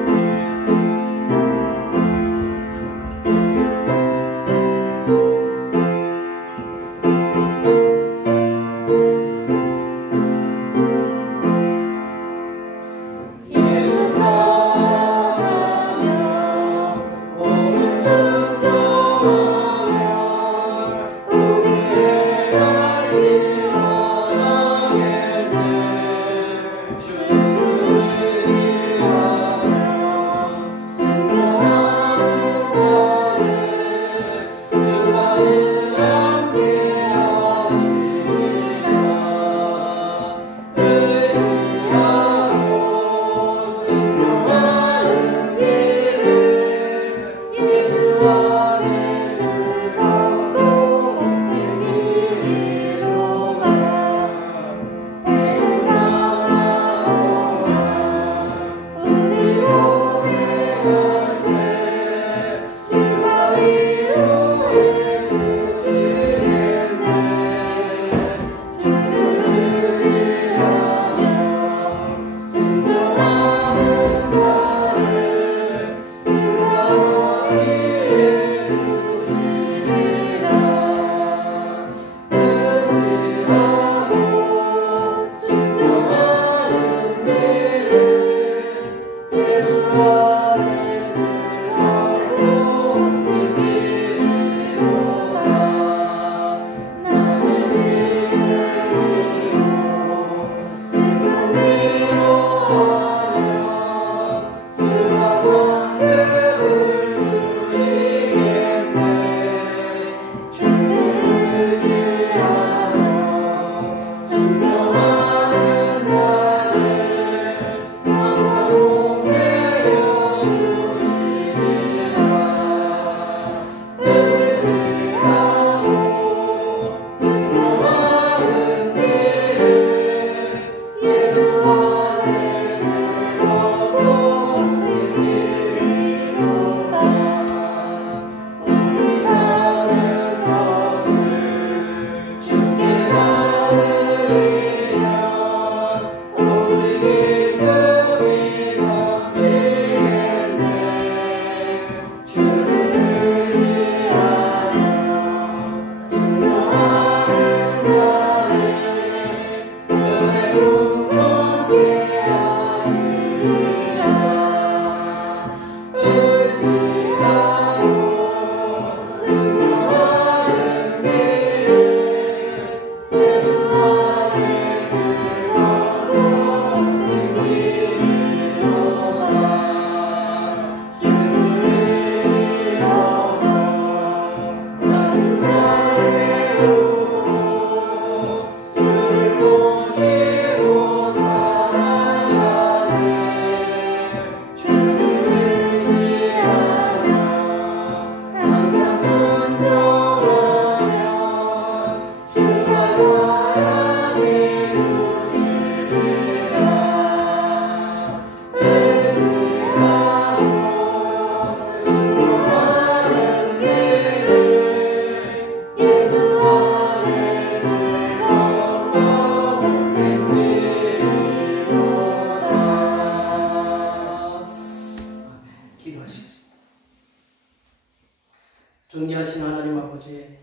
존귀하신 하나님 아버지,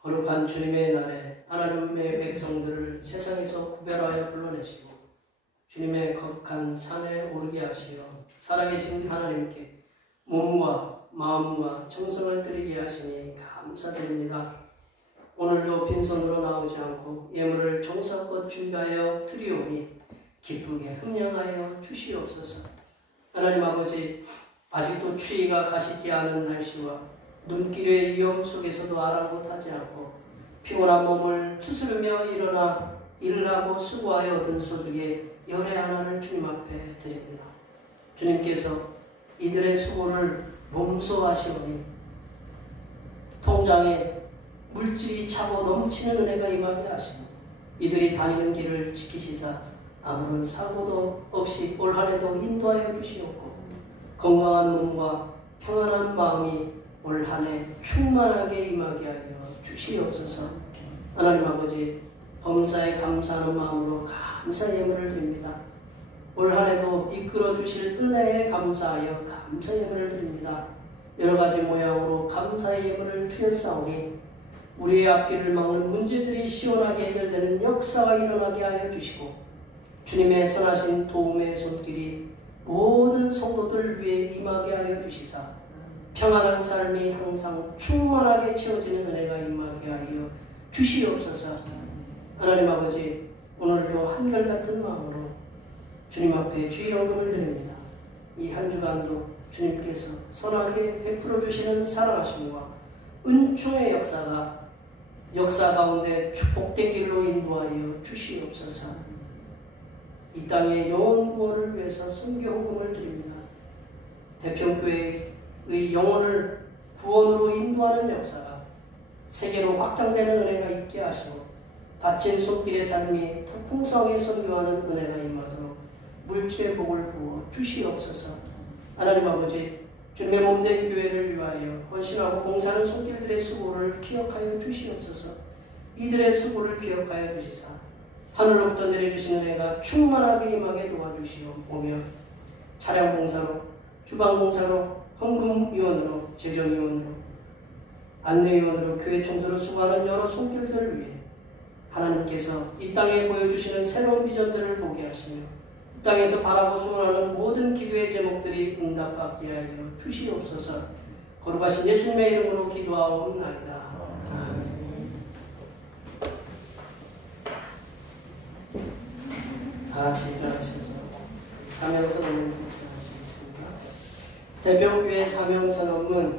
거룩한 주님의 날에 하나님의 백성들을 세상에서 구별하여 불러내시고 주님의 거룩한 산에 오르게 하시어 살아계신 하나님께 몸과 마음과 정성을 드리게 하시니 감사드립니다. 오늘도 빈손으로 나오지 않고 예물을 정성껏 준비하여 드리오니 기쁘게 흠령하여 주시옵소서. 하나님 아버지, 아직도 추위가 가시지 않은 날씨와 눈길의 위험 속에서도 아랑곳하지 않고 피곤한 몸을 추스르며 일어나 일을 하고 수고하여 얻은 소득의 열의 하나를 주님 앞에 드립니다. 주님께서 이들의 수고를 몸소하시오니 통장에 물질이 차고 넘치는 은혜가 임하게 하시고 이들이 다니는 길을 지키시사 아무런 사고도 없이 올 한해도 인도하여 주시옵고 건강한 몸과 평안한 마음이 올 한해 충만하게 임하게 하여 주시옵소서. 하나님 아버지, 범사에 감사하는 마음으로 감사 예물을 드립니다. 올 한해도 이끌어 주실 은혜에 감사하여 감사 예물을 드립니다. 여러 가지 모양으로 감사의 예물을 드렸사오니 우리의 앞길을 막는 문제들이 시원하게 해결되는 역사가 일어나게 하여 주시고 주님의 선하신 도움의 손길이 모든 성도들 위에 임하게 하여 주시사 평안한 삶이 항상 충만하게 채워지는 은혜가 임하게 하여 주시옵소서. 하나님 아버지, 오늘도 한결같은 마음으로 주님 앞에 주의 헌금을 드립니다. 이 한 주간도 주님께서 선하게 베풀어 주시는 사랑하심과 은총의 역사 가운데 축복된 길로 인도하여 주시옵소서. 이 땅의 영혼 구원을 위해서 선교 헌금을 드립니다. 대평교회의 영혼을 구원으로 인도하는 역사가 세계로 확장되는 은혜가 있게 하시고 바친 손길의 삶이 풍성하게 선교하는 은혜가 임하도록 물질의 복을 부어 주시옵소서. 하나님 아버지, 주님의 몸된 교회를 위하여 헌신하고 봉사하는 손길들의 수고를 기억하여 주시옵소서. 이들의 수고를 기억하여 주시사 하늘로부터 내려주신 은혜가 충만하게 임하게 도와주시오며 차량 봉사로, 주방 봉사로, 헌금위원으로, 재정위원으로, 안내위원으로 교회 청소를 수고하는 여러 손길들을 위해 하나님께서 이 땅에 보여주시는 새로운 비전들을 보게 하시며 이 땅에서 바라고 소원하는 모든 기도의 제목들이 응답받게 하여 주시옵소서. 거룩하신 예수님의 이름으로 기도하옵나이다. 아멘. 다 같이 일어나셔서 사명선언을 전하시겠습니다. 대평교회 사명선언은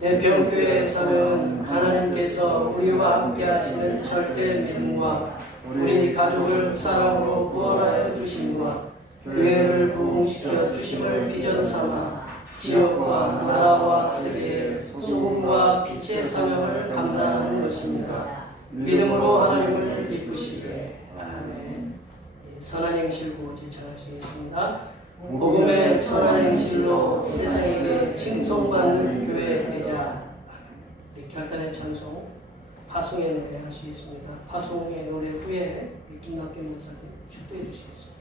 대평교회에서는 하나님께서 우리와 함께 하시는 절대 믿음과 우리 가족을 사랑으로 구원하여 주심과 교회를 부흥시켜 주심을 비전 삼아 지역과 나라와 세계에 소금과 빛의 사명을 감당하는 것입니다. 믿음으로 하나님을 기쁘시게. 아멘. 선한 행실 구호 제창하시겠습니다. 복음의 선한 행실로 세상에게 칭송받는 교회 되자. 결단의 찬송, 파송의 노래 하시겠습니다. 파송의 노래 후에 김낙규 목사님 축도해 주시겠습니다.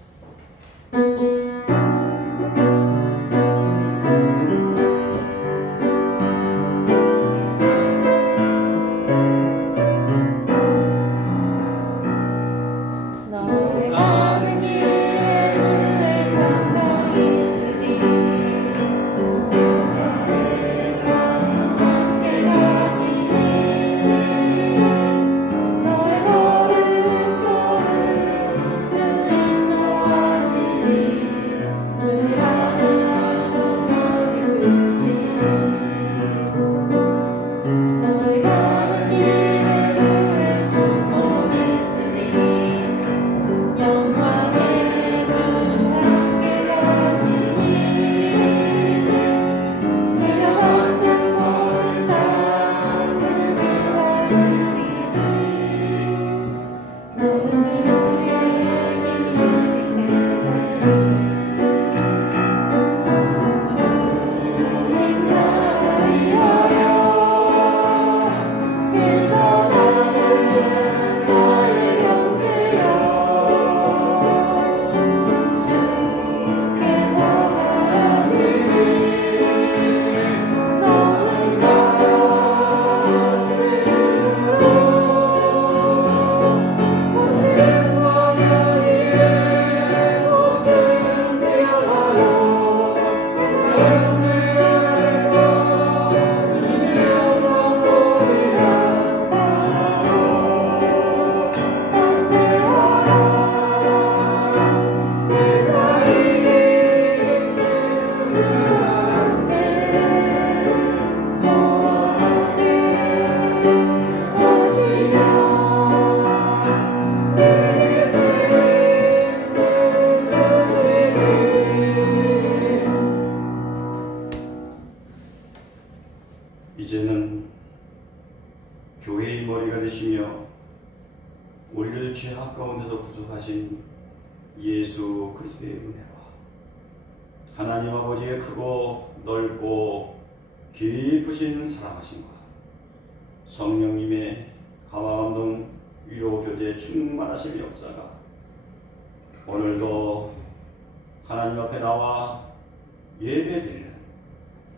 교회의 머리가 되시며 우리를 죄악 가운데서 구속하신 예수 그리스도의 은혜와 하나님 아버지의 크고 넓고 깊으신 사랑하심과 성령님의 감화감동 위로 교제 충만하신 역사가 오늘도 하나님 앞에 나와 예배드리는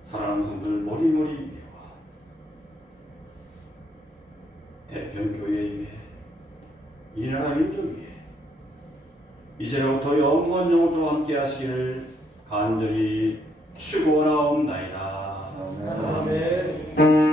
사랑하는 성들 머리머리 위에와 대편교회 위에 이 나라 민족 위에 이제로부터 영원 영원토록 함께 하시기를 간절히 축원하옵나이다. 아멘.